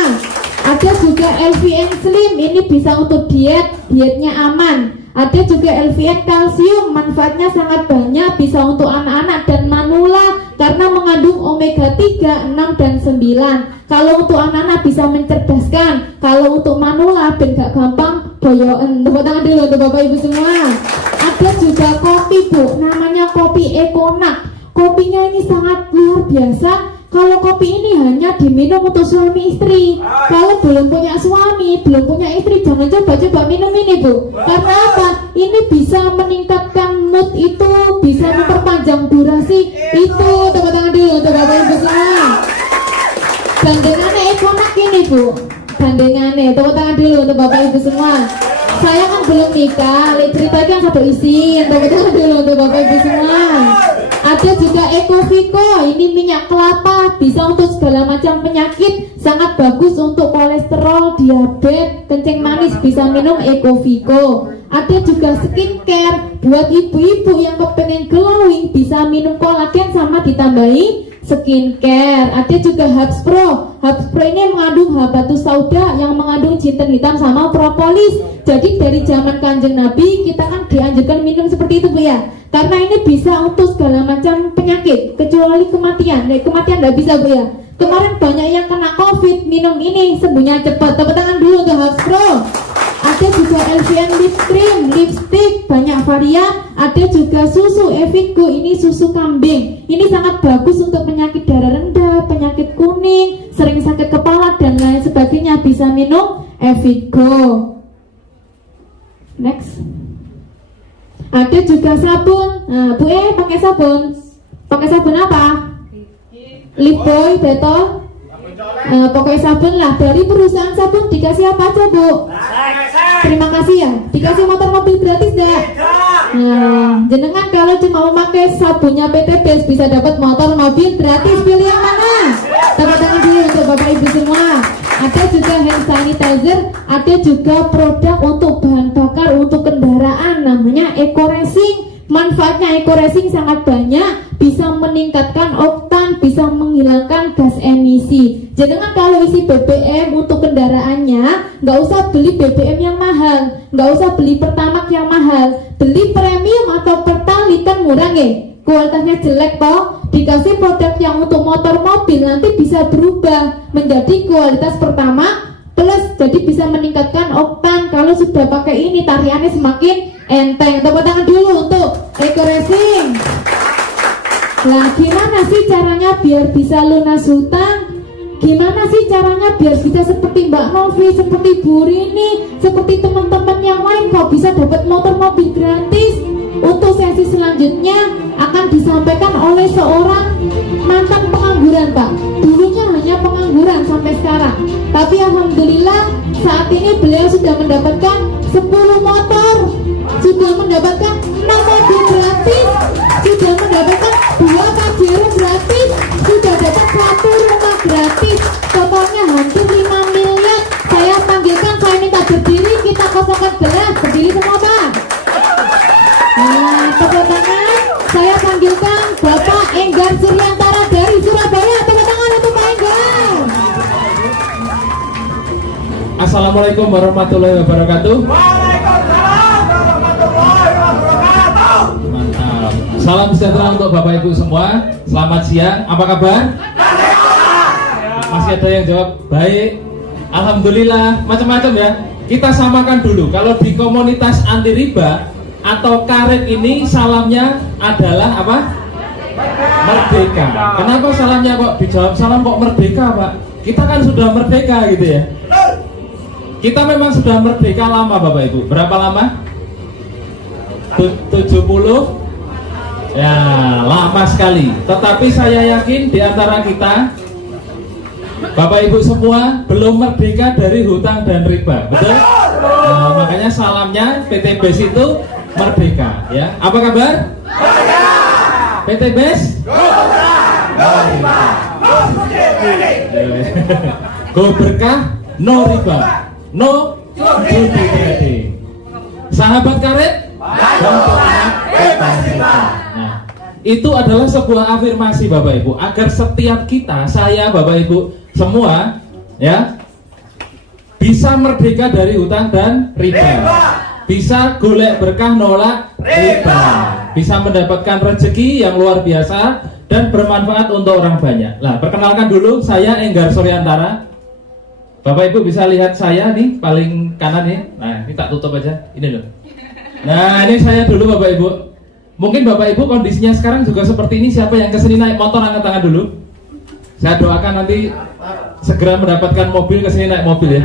Ada juga LVN Slim, ini bisa untuk dietnya aman. Ada juga LVN Kalsium, manfaatnya sangat banyak, bisa untuk anak-anak dan manula. karena mengandung omega 3, 6 dan 9. Kalau untuk anak-anak bisa mencerdaskan, kalau untuk manula ben gak gampang boyoen. Tepuk tangan dulu untuk Bapak Ibu semua. Ada juga kopi Bu, namanya kopi Ekonak. Kopinya ini sangat luar biasa. Kalau kopi ini hanya diminum untuk suami istri. Kalau belum punya suami, belum punya istri, jangan coba-coba minum ini Bu. Karena apa? Ini bisa meningkatkan mood itu, bisa memperpanjang durasi itu. Tepuk tangan dulu untuk Bapak Ibu semua. Gandengannya Ekonak ini Bu. Gandengannya, tepuk tangan dulu untuk Bapak Ibu semua. Saya kan belum nikah, cerita kan satu isin. Tepuk tangan dulu untuk Bapak Ibu semua. Ada juga Ecoviko, ini minyak kelapa, bisa untuk segala macam penyakit, sangat bagus untuk kolesterol, diabetes, kencing manis, bisa minum Ecoviko. Ada juga skincare, buat ibu-ibu yang kepengen glowing, bisa minum kolagen sama ditambahi skincare. Ada juga Hubs Pro. Hubs Pro ini mengandung habatus sauda yang mengandung jinten hitam sama propolis. Jadi dari zaman Kanjeng Nabi kita kan dianjurkan minum seperti itu Bu ya. Karena ini bisa untuk segala macam penyakit kecuali kematian. Kematian nggak bisa Bu ya. Kemarin banyak yang kena COVID, minum ini sembuhnya cepat. Tepuk tangan dulu untuk Hubs Pro. Ada juga LVN lip cream, lipstick, banyak varian. Ada juga susu Evigo, ini susu kambing. Ini sangat bagus untuk penyakit darah rendah, penyakit kuning, sering sakit kepala dan lain sebagainya. Bisa minum Evigo. Next. Ada juga sabun. Nah, Bu pakai sabun. Pakai sabun apa? Lifebuoy, betul. Pokoknya sabun lah. Dari perusahaan sabun dikasih apa aja Bu? Terima kasih ya. Dikasih motor mobil gratis enggak? Nah, jenengan kalau cuma memakai sabunnya PTBes bisa dapat motor mobil gratis. Pilih yang mana? Tepuk tangan dulu untuk Bapak Ibu semua. Ada juga hand sanitizer, ada juga produk untuk bahan bakar untuk kendaraan namanya Eco Racing. Manfaatnya Eco Racing sangat banyak, bisa meningkatkan oktan, bisa menghilangkan gas emisi. Jangan kalau isi BBM untuk kendaraannya, nggak usah beli BBM yang mahal, nggak usah beli Pertamax yang mahal, beli premium atau Pertalite kan murah ya. Kualitasnya jelek toh, dikasih produk yang untuk motor mobil nanti bisa berubah menjadi kualitas Pertamax plus, jadi bisa meningkatkan oktan. Kalau sudah pakai ini tariannya semakin enteng. Tepuk tangan dulu untuk Eco Racing. Nah, gimana sih caranya biar bisa lunas hutang? Gimana sih caranya biar bisa seperti Mbak Novi, seperti Bu Rini, seperti teman-teman yang lain kok bisa dapat motor mobil gratis? Untuk sesi selanjutnya akan disampaikan oleh seorang mantan pengangguran Pak. Dulunya hanya pengangguran sampai sekarang, tapi alhamdulillah saat ini beliau sudah mendapatkan 10 motor, sudah mendapatkan 6 mobil gratis, sudah mendapatkan 2 Pajero gratis, sudah dapat 1 rumah gratis. Totalnya hampir 5 miliar. Saya panggilkan, saya minta berdiri, kita kosongkan gelas. Berdiri semua Pak. Nah, tepuk tangan. Saya panggilkan Bapak Enggar Suryantara dari Surabaya. Tepuk tangan untuk Pak Enggar. Assalamualaikum warahmatullahi wabarakatuh. Waalaikumsalam warahmatullahi wabarakatuh. Mantap. Salam sejahtera untuk Bapak Ibu semua. Selamat siang. Apa kabar? Masih ada yang jawab baik. Alhamdulillah. Macam-macam ya. Kita samakan dulu. Kalau di komunitas anti riba atau karet ini salamnya adalah apa? Merdeka. Kenapa salamnya kok dijawab salam kok merdeka Pak? Kita kan sudah merdeka gitu ya. Kita memang sudah merdeka lama Bapak Ibu. Berapa lama? 70? Ya, lama sekali. Tetapi saya yakin di antara kita Bapak Ibu semua belum merdeka dari hutang dan riba. Betul? Nah, makanya salamnya PTBes itu merdeka ya. Apa kabar? PTBes? Go berkah, no riba, no judi trading. Sahabat karet, nah, itu adalah sebuah afirmasi Bapak Ibu agar setiap kita, saya Bapak Ibu semua ya bisa merdeka dari hutang dan riba. Bisa golek berkah nolak riba, bisa mendapatkan rezeki yang luar biasa dan bermanfaat untuk orang banyak. Nah, perkenalkan dulu, saya Enggar Suryantara. Bapak Ibu bisa lihat saya nih paling kanan nih. Nah, ini tak tutup aja. Ini loh. Nah, ini saya dulu Bapak Ibu. Mungkin Bapak Ibu kondisinya sekarang juga seperti ini. Siapa yang kesini naik motor angkat tangan dulu. Saya doakan nanti segera mendapatkan mobil, kesini naik mobil ya.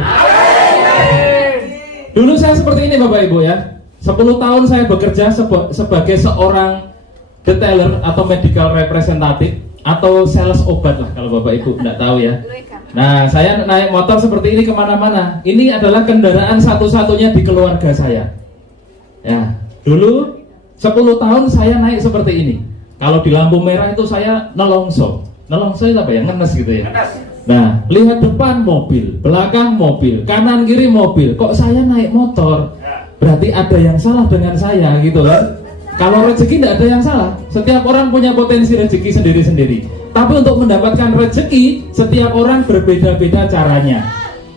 Dulu saya seperti ini Bapak Ibu ya. 10 tahun saya bekerja sebagai seorang detailer atau medical representative atau sales obat lah kalau Bapak Ibu tidak tahu ya. Nah, saya naik motor seperti ini kemana-mana. Ini adalah kendaraan satu-satunya di keluarga saya. Ya, dulu 10 tahun saya naik seperti ini. Kalau di lampu merah itu saya nelongso. Nelongso itu apa ya? Ngenes gitu ya. Nah, lihat depan mobil, belakang mobil, kanan kiri mobil. Kok saya naik motor? Berarti ada yang salah dengan saya gitu kan? Kalau rezeki tidak ada yang salah. Setiap orang punya potensi rezeki sendiri-sendiri. Tapi untuk mendapatkan rezeki, setiap orang berbeda-beda caranya.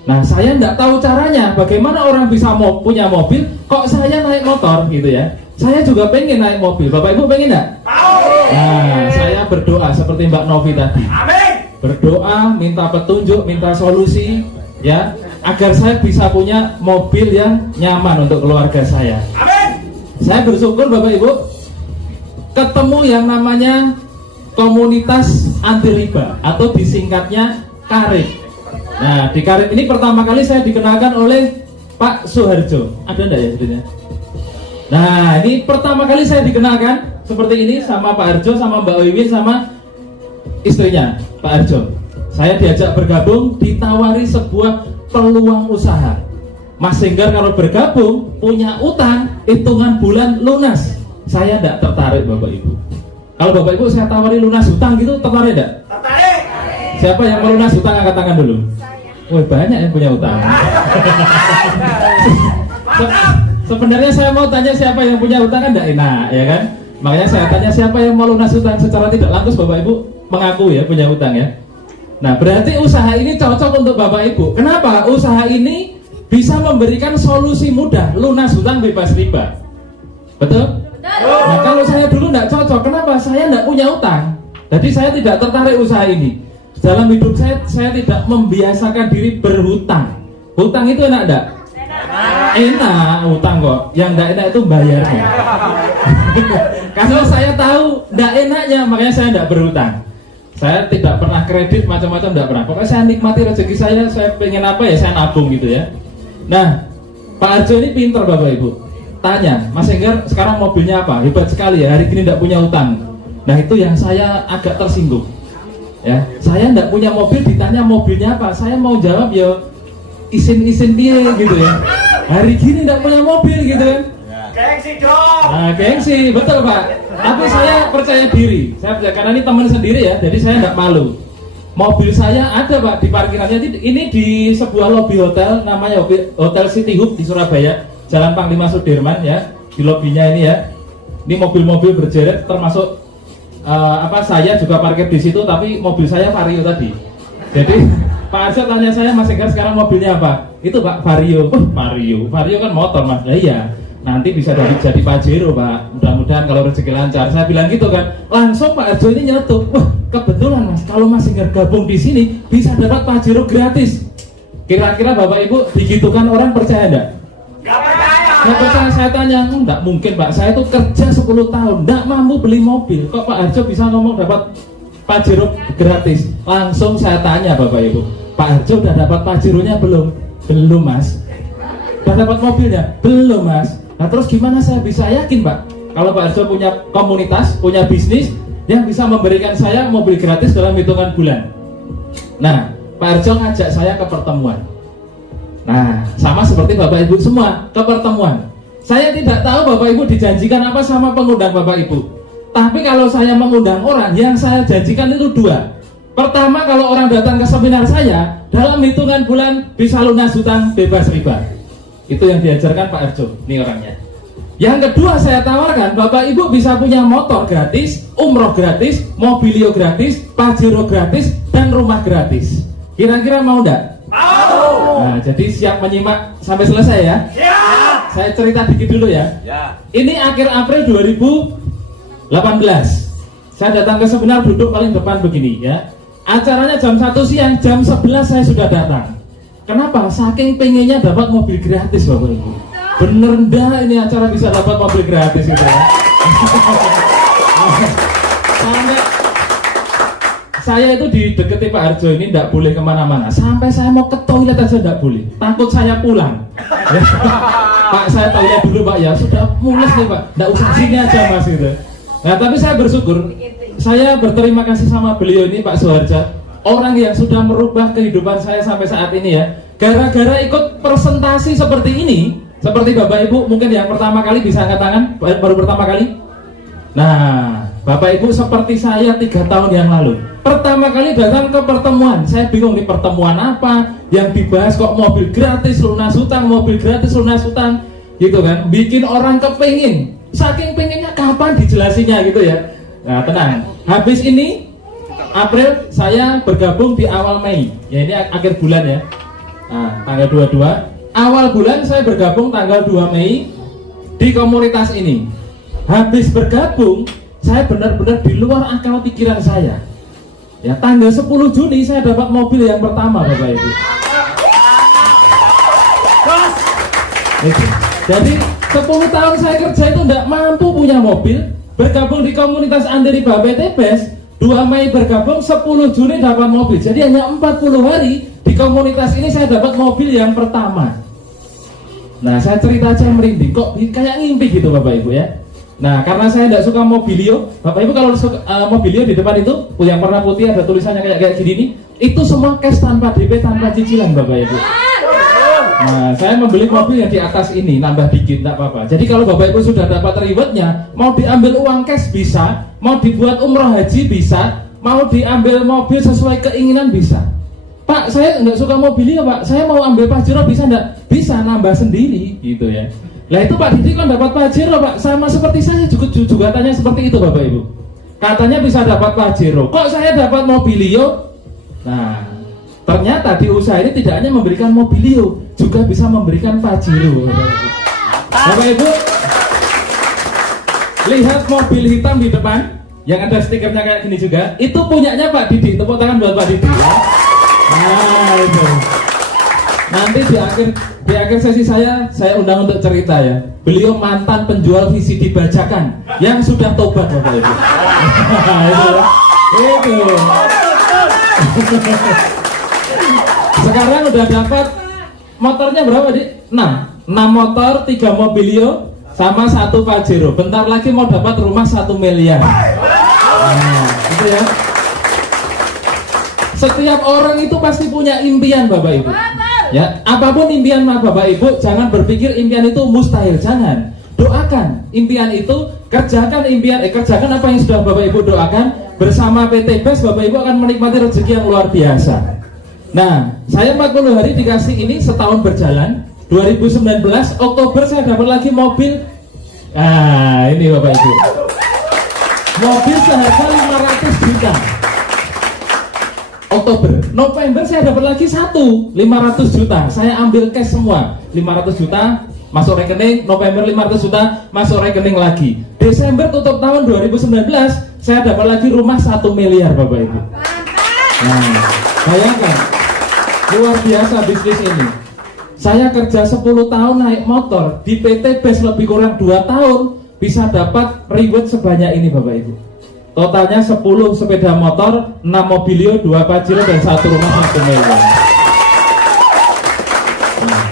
Nah, saya tidak tahu caranya. Bagaimana orang bisa punya mobil, kok saya naik motor gitu ya? Saya juga pengen naik mobil. Bapak Ibu pengen nggak? Nah, saya berdoa seperti Mbak Novi tadi. Berdoa, minta petunjuk, minta solusi, ya, agar saya bisa punya mobil yang nyaman untuk keluarga saya. Saya bersyukur Bapak Ibu ketemu yang namanya komunitas anti riba atau disingkatnya KARIB. Nah, di KARIB ini pertama kali saya dikenalkan oleh Pak Suharjo. Ada enggak ya sebenarnya? Nah, ini pertama kali saya dikenalkan seperti ini sama Pak Harjo, sama Mbak Wiwin, sama istrinya Pak Harjo. Saya diajak bergabung, ditawari sebuah peluang usaha. Mas Enggar kalau bergabung punya utang hitungan bulan lunas. Saya tidak tertarik Bapak Ibu. Kalau Bapak Ibu saya tawari lunas hutang gitu, tertarik tidak? Tertarik. Siapa yang mau lunas hutang angkat tangan dulu. Wah, banyak yang punya utang. Sebenarnya saya mau tanya siapa yang punya utang kan tidak enak ya kan. Makanya saya tanya siapa yang mau lunas hutang. Secara tidak langsung Bapak Ibu mengaku ya punya utang ya. Nah, berarti usaha ini cocok untuk Bapak Ibu. Kenapa? Usaha ini bisa memberikan solusi mudah, lunas hutang bebas riba. Betul? Betul. Nah, kalau saya dulu tidak cocok, kenapa? Saya tidak punya utang. Jadi saya tidak tertarik usaha ini. Dalam hidup saya tidak membiasakan diri berhutang. Hutang itu enak enggak? Enak, hutang kok. Yang tidak enak itu bayarnya. Kalau saya tahu tidak enaknya, makanya saya tidak berhutang. Saya tidak pernah kredit macam-macam, tidak pernah. Pokoknya saya nikmati rezeki saya pengen apa ya saya nabung gitu ya. Nah, Pak Harjo ini pintar Bapak Ibu. Tanya, Mas Enggar sekarang mobilnya apa? Hebat sekali ya, hari ini tidak punya utang. Nah, itu yang saya agak tersinggung. Ya, saya tidak punya mobil, ditanya mobilnya apa? Saya mau jawab ya isin-isin dia gitu ya. Hari ini tidak punya mobil gitu kan? Gengsi dong. Nah, gengsi, betul Pak. Tapi saya percaya diri. Saya percaya karena ini teman sendiri ya, jadi saya tidak malu. Mobil saya ada Pak di parkirannya. Ini di sebuah lobi hotel namanya Hotel City Hub di Surabaya, Jalan Panglima Sudirman ya. Di lobinya ini ya. Ini mobil-mobil berjejer termasuk saya juga parkir di situ, tapi mobil saya Vario tadi. Jadi Pak Arsyad tanya saya, Mas Enggar sekarang mobilnya apa? Itu Pak Vario. Vario kan motor Mas. Nah, iya. Nanti bisa jadi Pajero Pak. Mudah-mudahan kalau rezeki lancar. Saya bilang gitu kan. Langsung Pak Arjo ini nyetuk. Wah, kebetulan Mas, kalau Mas Enggar gabung di sini bisa dapat Pajero gratis. Kira-kira Bapak Ibu digitukan orang percaya enggak? Gak percaya. Gak percaya. Saya tanya, enggak mungkin Pak. Saya itu kerja 10 tahun, enggak mampu beli mobil. Kok Pak Arjo bisa ngomong dapat Pajero gratis? Langsung saya tanya Bapak Ibu, Pak Arjo udah dapat Pajeronya belum? Belum Mas. Udah dapat mobilnya? Belum Mas. Nah, terus gimana saya bisa yakin Pak kalau Pak Arjo punya komunitas, punya bisnis yang bisa memberikan saya mobil gratis dalam hitungan bulan? Nah, Pak Arjo ngajak saya ke pertemuan. Nah, sama seperti Bapak Ibu semua, ke pertemuan. Saya tidak tahu Bapak Ibu dijanjikan apa sama pengundang Bapak Ibu. Tapi kalau saya mengundang orang, yang saya janjikan itu 2. Pertama, kalau orang datang ke seminar saya, dalam hitungan bulan bisa lunas hutang bebas riba. Itu yang diajarkan Pak Arjo, ini orangnya. Yang kedua saya tawarkan, Bapak Ibu bisa punya motor gratis, umroh gratis, mobilio gratis, Pajero gratis, dan rumah gratis. Kira-kira mau enggak? Mau. Nah, jadi siap menyimak sampai selesai ya? Siap. Saya cerita dikit dulu ya. Ya. Ini akhir April 2018. Saya datang ke seminar, duduk paling depan begini ya. Acaranya jam 1 siang, jam 11 saya sudah datang. Kenapa? Saking pengennya dapat mobil gratis Bapak Ibu. Bener dah ini acara bisa dapat mobil gratis gitu ya. Sampai saya itu dideketi Pak Harjo ini tidak boleh kemana-mana. Sampai saya mau ke toilet aja tidak boleh. Takut saya pulang. Pak saya toilet dulu Pak ya. Sudah mules nih Pak. Tidak usah sini aja Mas gitu. Nah tapi saya bersyukur, saya berterima kasih sama beliau ini Pak Suharja, orang yang sudah merubah kehidupan saya sampai saat ini ya. Gara-gara ikut presentasi seperti ini, seperti Bapak Ibu mungkin yang pertama kali bisa angkat tangan, baru pertama kali. Nah Bapak Ibu seperti saya 3 tahun yang lalu, pertama kali datang ke pertemuan, saya bingung nih pertemuan apa, yang dibahas kok mobil gratis lunas hutang, mobil gratis lunas hutang, gitu kan, bikin orang kepingin. Saking pengennya kapan dijelasinnya gitu ya. Nah tenang, habis ini April saya bergabung di awal Mei. Ya ini akhir bulan ya. Nah tanggal 22 awal bulan saya bergabung tanggal 2 Mei di komunitas ini. Habis bergabung saya benar-benar di luar akal pikiran saya. Ya tanggal 10 Juni saya dapat mobil yang pertama Bapak Ibu. Itu. Jadi 10 tahun saya kerja itu tidak mampu punya mobil. Bergabung di komunitas Andi Riba PTBes 2 Mei bergabung, 10 Juni dapat mobil. Jadi hanya 40 hari di komunitas ini saya dapat mobil yang pertama. Nah saya cerita aja merinding, kok kayak ngimpi gitu Bapak Ibu ya. Nah karena saya tidak suka mobilio, Bapak Ibu kalau suka mobilio di depan itu yang warna putih ada tulisannya kayak gini nih, itu semua cash tanpa DP, tanpa cicilan Bapak Ibu. Nah, saya membeli mobil yang di atas ini, nambah dikit, tak apa-apa. Jadi kalau Bapak Ibu sudah dapat rewardnya, mau diambil uang cash bisa, mau dibuat umroh haji bisa, mau diambil mobil sesuai keinginan bisa. Pak, saya nggak suka mobilnya Pak, saya mau ambil Pajero bisa nggak? Bisa, nambah sendiri, gitu ya. Lah itu Pak Didi kan dapat Pajero Pak, sama seperti saya juga tanya seperti itu Bapak Ibu. Katanya bisa dapat Pajero, kok saya dapat mobilio? Nah, ternyata di usaha ini tidak hanya memberikan mobilio, juga bisa memberikan Pajero. Bapak Ibu, lihat mobil hitam di depan yang ada stikernya kayak gini juga, itu punyanya Pak Didi. Tepuk tangan buat Pak Didi ya. Nah itu. Nanti di akhir sesi saya undang untuk cerita ya. Beliau mantan penjual VCD bajakan yang sudah tobat Bapak Ibu. Itu. Sekarang udah dapat motornya berapa Dik? 6 motor, 3 mobilio sama 1 Pajero. Bentar lagi mau dapat rumah 1 miliar. Nah, gitu ya. Setiap orang itu pasti punya impian Bapak Ibu. Ya, apapun impian Bapak Ibu, jangan berpikir impian itu mustahil, jangan. Doakan impian itu, kerjakan apa yang sudah Bapak Ibu doakan. Bersama PTBes Bapak Ibu akan menikmati rezeki yang luar biasa. Nah, saya 40 hari dikasih ini setahun berjalan. 2019 Oktober saya dapat lagi mobil. Nah, ini Bapak Ibu. Mobil seharga 500 juta. Oktober, November saya dapat lagi 500 juta. Saya ambil cash semua. 500 juta masuk rekening, November 500 juta masuk rekening lagi. Desember tutup tahun 2019 saya dapat lagi rumah 1 miliar Bapak Ibu. Nah, bayangkan luar biasa bisnis ini. Saya kerja 10 tahun naik motor di PTBes lebih kurang 2 tahun bisa dapat reward sebanyak ini Bapak Ibu. Totalnya 10 sepeda motor, 6 mobilio, 2 Pajero dan 1 rumah 1 miliar. Nah,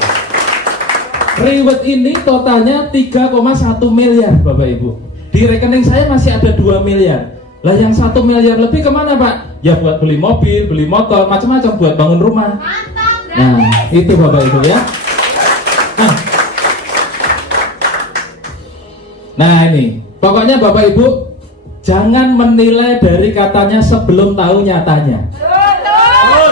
reward ini totalnya 3,1 miliar Bapak Ibu. Di rekening saya masih ada 2 miliar. Lah yang 1 miliar lebih kemana Pak? Ya buat beli mobil, beli motor, macam-macam, buat bangun rumah. Nah itu Bapak Ibu ya. Nah ini, pokoknya Bapak Ibu jangan menilai dari katanya sebelum tahu nyatanya.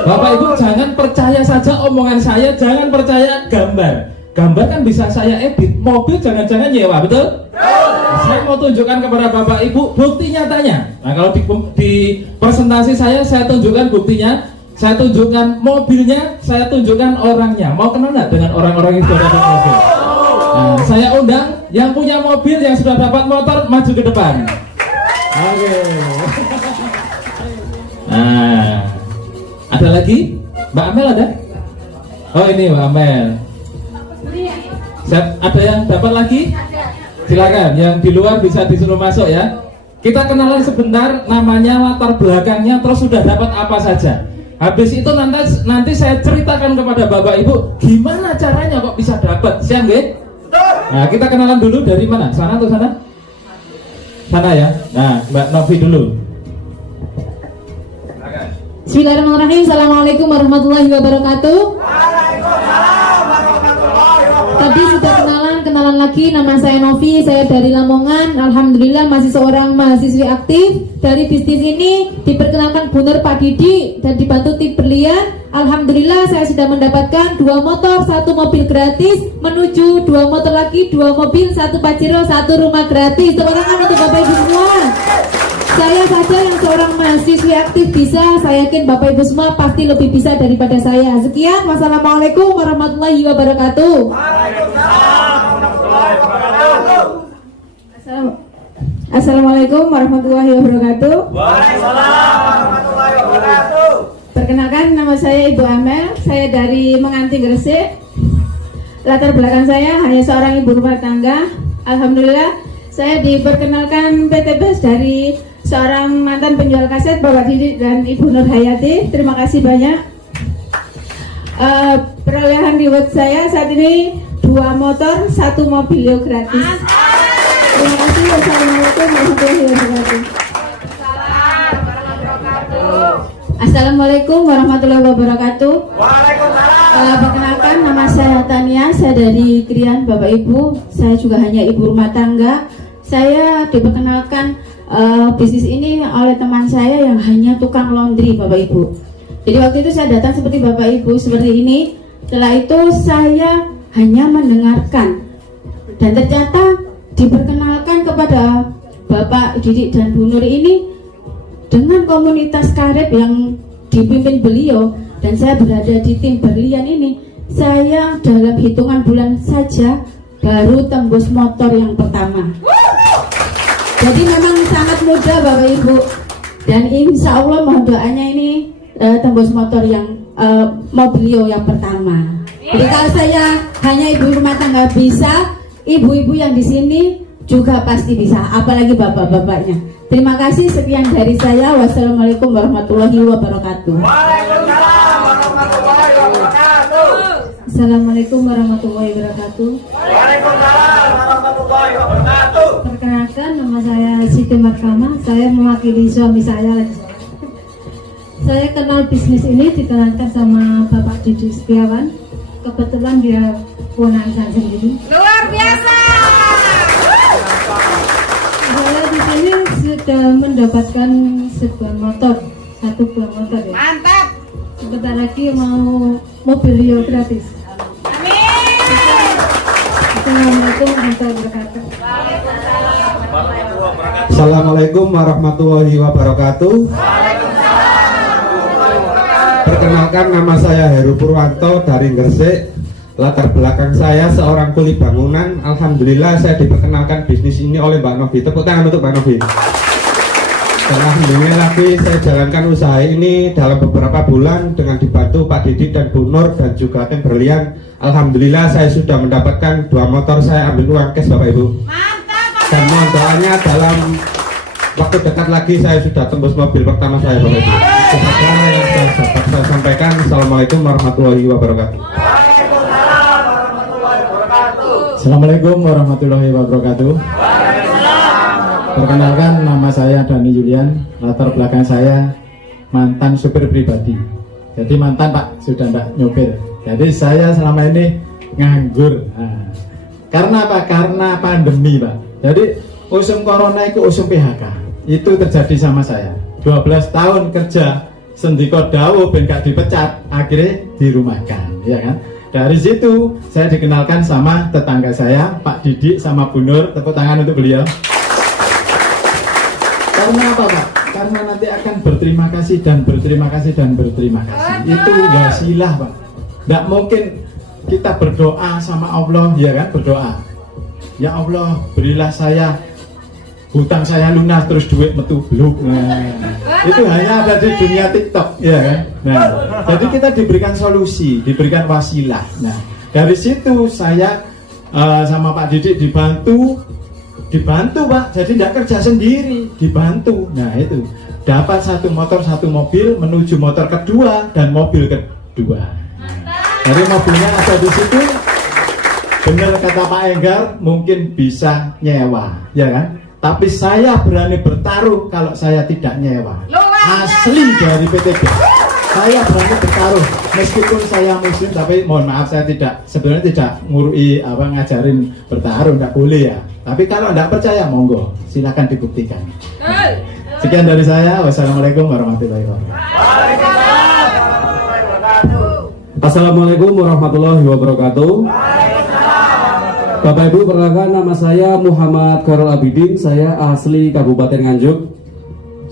Bapak Ibu jangan percaya saja omongan saya, jangan percaya gambar. Gambar kan bisa saya edit, mobil jangan-jangan nyewa, betul? Saya mau tunjukkan kepada Bapak Ibu bukti nyatanya. Nah kalau di presentasi saya tunjukkan buktinya, saya tunjukkan mobilnya, saya tunjukkan orangnya. Mau kenal nggak dengan orang-orang yang sudah dapat mobil? Nah, saya undang yang punya mobil, yang sudah dapat motor, maju ke depan. Oke. Nah, ada lagi? Mbak Amel ada? Oh ini Mbak Amel. Ada yang dapat lagi? Silakan, yang di luar bisa disuruh masuk ya. Kita kenalan sebentar, namanya, latar belakangnya, terus sudah dapat apa saja. Habis itu nanti saya ceritakan kepada Bapak Ibu gimana caranya kok bisa dapat. Siang nggih? Nah, kita kenalan dulu dari mana? Sana atau sana? Sana ya. Nah, Mbak Novi dulu. Bismillahirrahmanirrahim. Assalamualaikum warahmatullahi wabarakatuh. Tadi sudah kenalan lagi, nama saya Novi, saya dari Lamongan. Alhamdulillah masih seorang mahasiswi aktif. Dari bisnis ini diperkenalkan Bu Nur Pak Didi dan dibantu tim berlian. Alhamdulillah saya sudah mendapatkan 2 motor, 1 mobil gratis, menuju 2 motor lagi, 2 mobil, 1 Pajero, 1 rumah gratis. Tepuk tangan untuk Bapak Ibu semua. Saya saja yang seorang mahasiswi aktif bisa, saya yakin Bapak Ibu semua pasti lebih bisa daripada saya. Sekian, wassalamualaikum warahmatullahi wabarakatuh. Assalamualaikum warahmatullahi wabarakatuh. Perkenalkan, nama saya Ibu Amel, saya dari Menganti Gresik. Latar belakang saya hanya seorang ibu rumah tangga. Alhamdulillah saya diperkenalkan PT BES dari seorang mantan penjual kaset, Bapak Didi dan Ibu Nur Hayati. Terima kasih banyak. Perolehan reward saya saat ini 2 motor, 1 mobil gratis. Terima kasih. Wassalamualaikum warahmatullahi wabarakatuh. Assalamualaikum warahmatullahi wabarakatuh. Perkenalkan, nama saya Tania, saya dari Krian, Bapak Ibu. Saya juga hanya ibu rumah tangga. Saya diperkenalkan bisnis ini oleh teman saya yang hanya tukang laundry, Bapak Ibu. Jadi waktu itu saya datang seperti Bapak Ibu seperti ini. Setelah itu saya hanya mendengarkan dan ternyata diperkenalkan kepada Bapak Didi dan Bu Nur ini dengan komunitas karib yang dipimpin beliau, dan saya berada di tim berlian ini. Saya dalam hitungan bulan saja baru tembus motor yang pertama. Jadi memang sangat mudah Bapak Ibu, dan insya Allah mohon doanya ini tembus motor yang mobilio yang pertama. Jadi kalau saya hanya ibu rumah tangga bisa, ibu-ibu yang di sini juga pasti bisa, apalagi bapak-bapaknya. Terima kasih, sekian dari saya. Wassalamualaikum warahmatullahi wabarakatuh. Waalaikumsalam warahmatullahi wabarakatuh. Assalamualaikum warahmatullahi wabarakatuh. Waalaikumsalam warahmatullahi wabarakatuh. Perkenalkan, nama saya Siti Markama, saya mewakili suami saya. Saya kenal bisnis ini dikenalkan sama Bapak Didi Setiawan. Kebetulan dia ponakan saya sendiri. Luar biasa. Saya di sini sudah mendapatkan sebuah motor, 1 buah motor ya. Mantap. Sebentar lagi mau mobilio gratis. Amin. Assalamualaikum warahmatullahi wabarakatuh. Assalamualaikum warahmatullahi wabarakatuh. Perkenalkan, nama saya Heru Purwanto dari Gresik. Latar belakang saya seorang kuli bangunan. Alhamdulillah saya diperkenalkan bisnis ini oleh Mbak Novi. Tepuk tangan untuk Mbak Novi. Dan alhamdulillah lagi saya jalankan usaha ini dalam beberapa bulan dengan dibantu Pak Didi dan Bu Nur dan juga tim berlian. Alhamdulillah saya sudah mendapatkan 2 motor, saya ambil uang cash Bapak Ibu. Mantap. Dan mohon doanya dalam waktu dekat lagi saya sudah tembus mobil pertama saya Bapak Ibu. Itu saja yang saya sampaikan. Assalamualaikum warahmatullahi wabarakatuh. Assalamualaikum warahmatullahi wabarakatuh. Perkenalkan, nama saya Dani Julian. Latar belakang saya mantan supir pribadi. Jadi mantan Pak, sudah tidak nyopir. Jadi saya selama ini nganggur. Nah, karena apa? Karena pandemi Pak. Jadi usum corona itu usum PHK. Itu terjadi sama saya. 12 tahun kerja sendiko dawu ben gak dipecat, akhirnya dirumahkan, ya kan? Dari situ saya dikenalkan sama tetangga saya, Pak Didi sama Bu Nur. Tepuk tangan untuk beliau. Karena apa Pak? Karena nanti akan berterima kasih dan berterima kasih dan berterima kasih. Itu wasilah Pak. Tidak mungkin kita berdoa sama Allah, ya kan? Berdoa, ya Allah berilah saya hutang saya lunas terus duit metu bluk. Nah, itu hanya ada di dunia TikTok, ya kan? Nah, jadi kita diberikan solusi, diberikan wasilah. Nah, dari situ saya sama Pak Didik dibantu Pak. Jadi tidak kerja sendiri, dibantu. Nah, itu dapat satu motor, satu mobil menuju motor kedua dan mobil kedua. Dari mobilnya ada di situ. Benar kata Pak Enggar, mungkin bisa nyewa, ya kan? Tapi saya berani bertaruh kalau saya tidak nyewa. Asli dari PTB. Saya berani bertaruh, meskipun saya muslim, tapi mohon maaf saya sebenarnya tidak ngurui ngajarin bertaruh, tidak boleh ya. Tapi kalau tidak percaya, monggo, silakan dibuktikan. Sekian dari saya. Wassalamualaikum warahmatullahi wabarakatuh. Assalamualaikum warahmatullahi wabarakatuh. Bapak Ibu, perkenalkan nama saya Muhammad Khairul Abidin. Saya asli Kabupaten Nganjuk.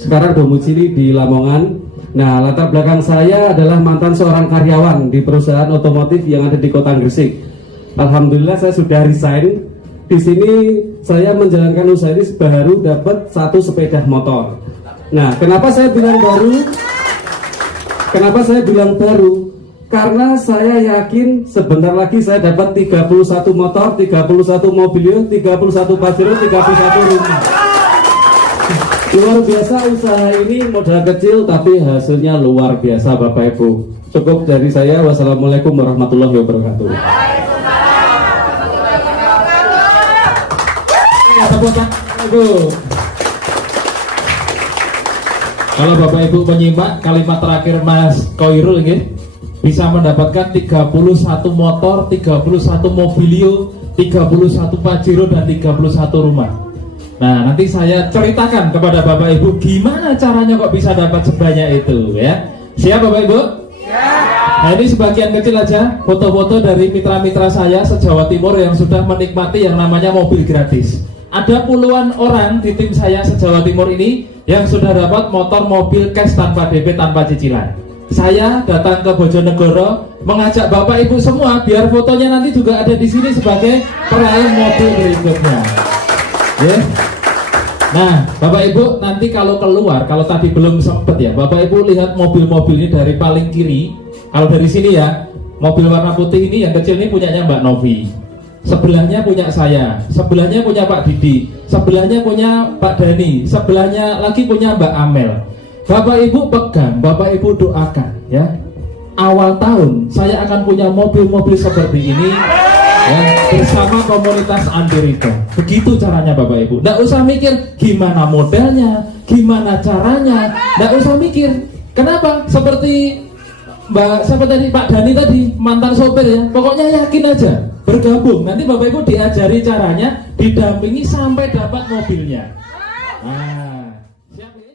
Sekarang domisili di Lamongan. Nah, latar belakang saya adalah mantan seorang karyawan di perusahaan otomotif yang ada di Kota Gresik. Alhamdulillah saya sudah resign. Di sini saya menjalankan usaha ini baru dapat 1 sepeda motor. Nah, kenapa saya bilang baru? Kenapa saya bilang baru? Karena saya yakin sebentar lagi saya dapat 31 motor, 31 mobil, 31 Pajero, 31 rumah. Luar biasa usaha ini, modal kecil tapi hasilnya luar biasa Bapak Ibu. Cukup dari saya. Wassalamualaikum warahmatullahi wabarakatuh. Kalau Bapak Ibu menyimak kalimat terakhir Mas Koirul ini, bisa mendapatkan 31 motor, 31 mobilio, 31 Pajero dan 31 rumah. Nah, nanti saya ceritakan kepada Bapak Ibu gimana caranya kok bisa dapat sebanyak itu ya. Siap Bapak Ibu? Ya. Nah, ini sebagian kecil aja foto-foto dari mitra-mitra saya se-Jawa Timur yang sudah menikmati yang namanya mobil gratis. Ada puluhan orang di tim saya se-Jawa Timur ini yang sudah dapat motor mobil cash tanpa DP, tanpa cicilan. Saya datang ke Bojonegoro mengajak Bapak Ibu semua biar fotonya nanti juga ada di sini sebagai peraih mobil berikutnya. Ya. Nah, Bapak Ibu nanti kalau keluar, kalau tadi belum sempet ya, Bapak Ibu lihat mobil-mobil ini dari paling kiri. Kalau dari sini ya, mobil warna putih ini yang kecil ini punyanya Mbak Novi. Sebelahnya punya saya, sebelahnya punya Pak Didi, sebelahnya punya Pak Dani, sebelahnya lagi punya Mbak Amel. Bapak Ibu pegang, Bapak Ibu doakan ya. Awal tahun saya akan punya mobil-mobil seperti ini ya, bersama komunitas Andirito. Begitu caranya Bapak Ibu. Nggak usah mikir gimana modelnya, gimana caranya. Nggak usah mikir. Kenapa? Seperti tadi Pak Dani tadi, mantan sopir ya. Pokoknya yakin aja, bergabung. Nanti Bapak Ibu diajari caranya, didampingi sampai dapat mobilnya. Nah, siap ya?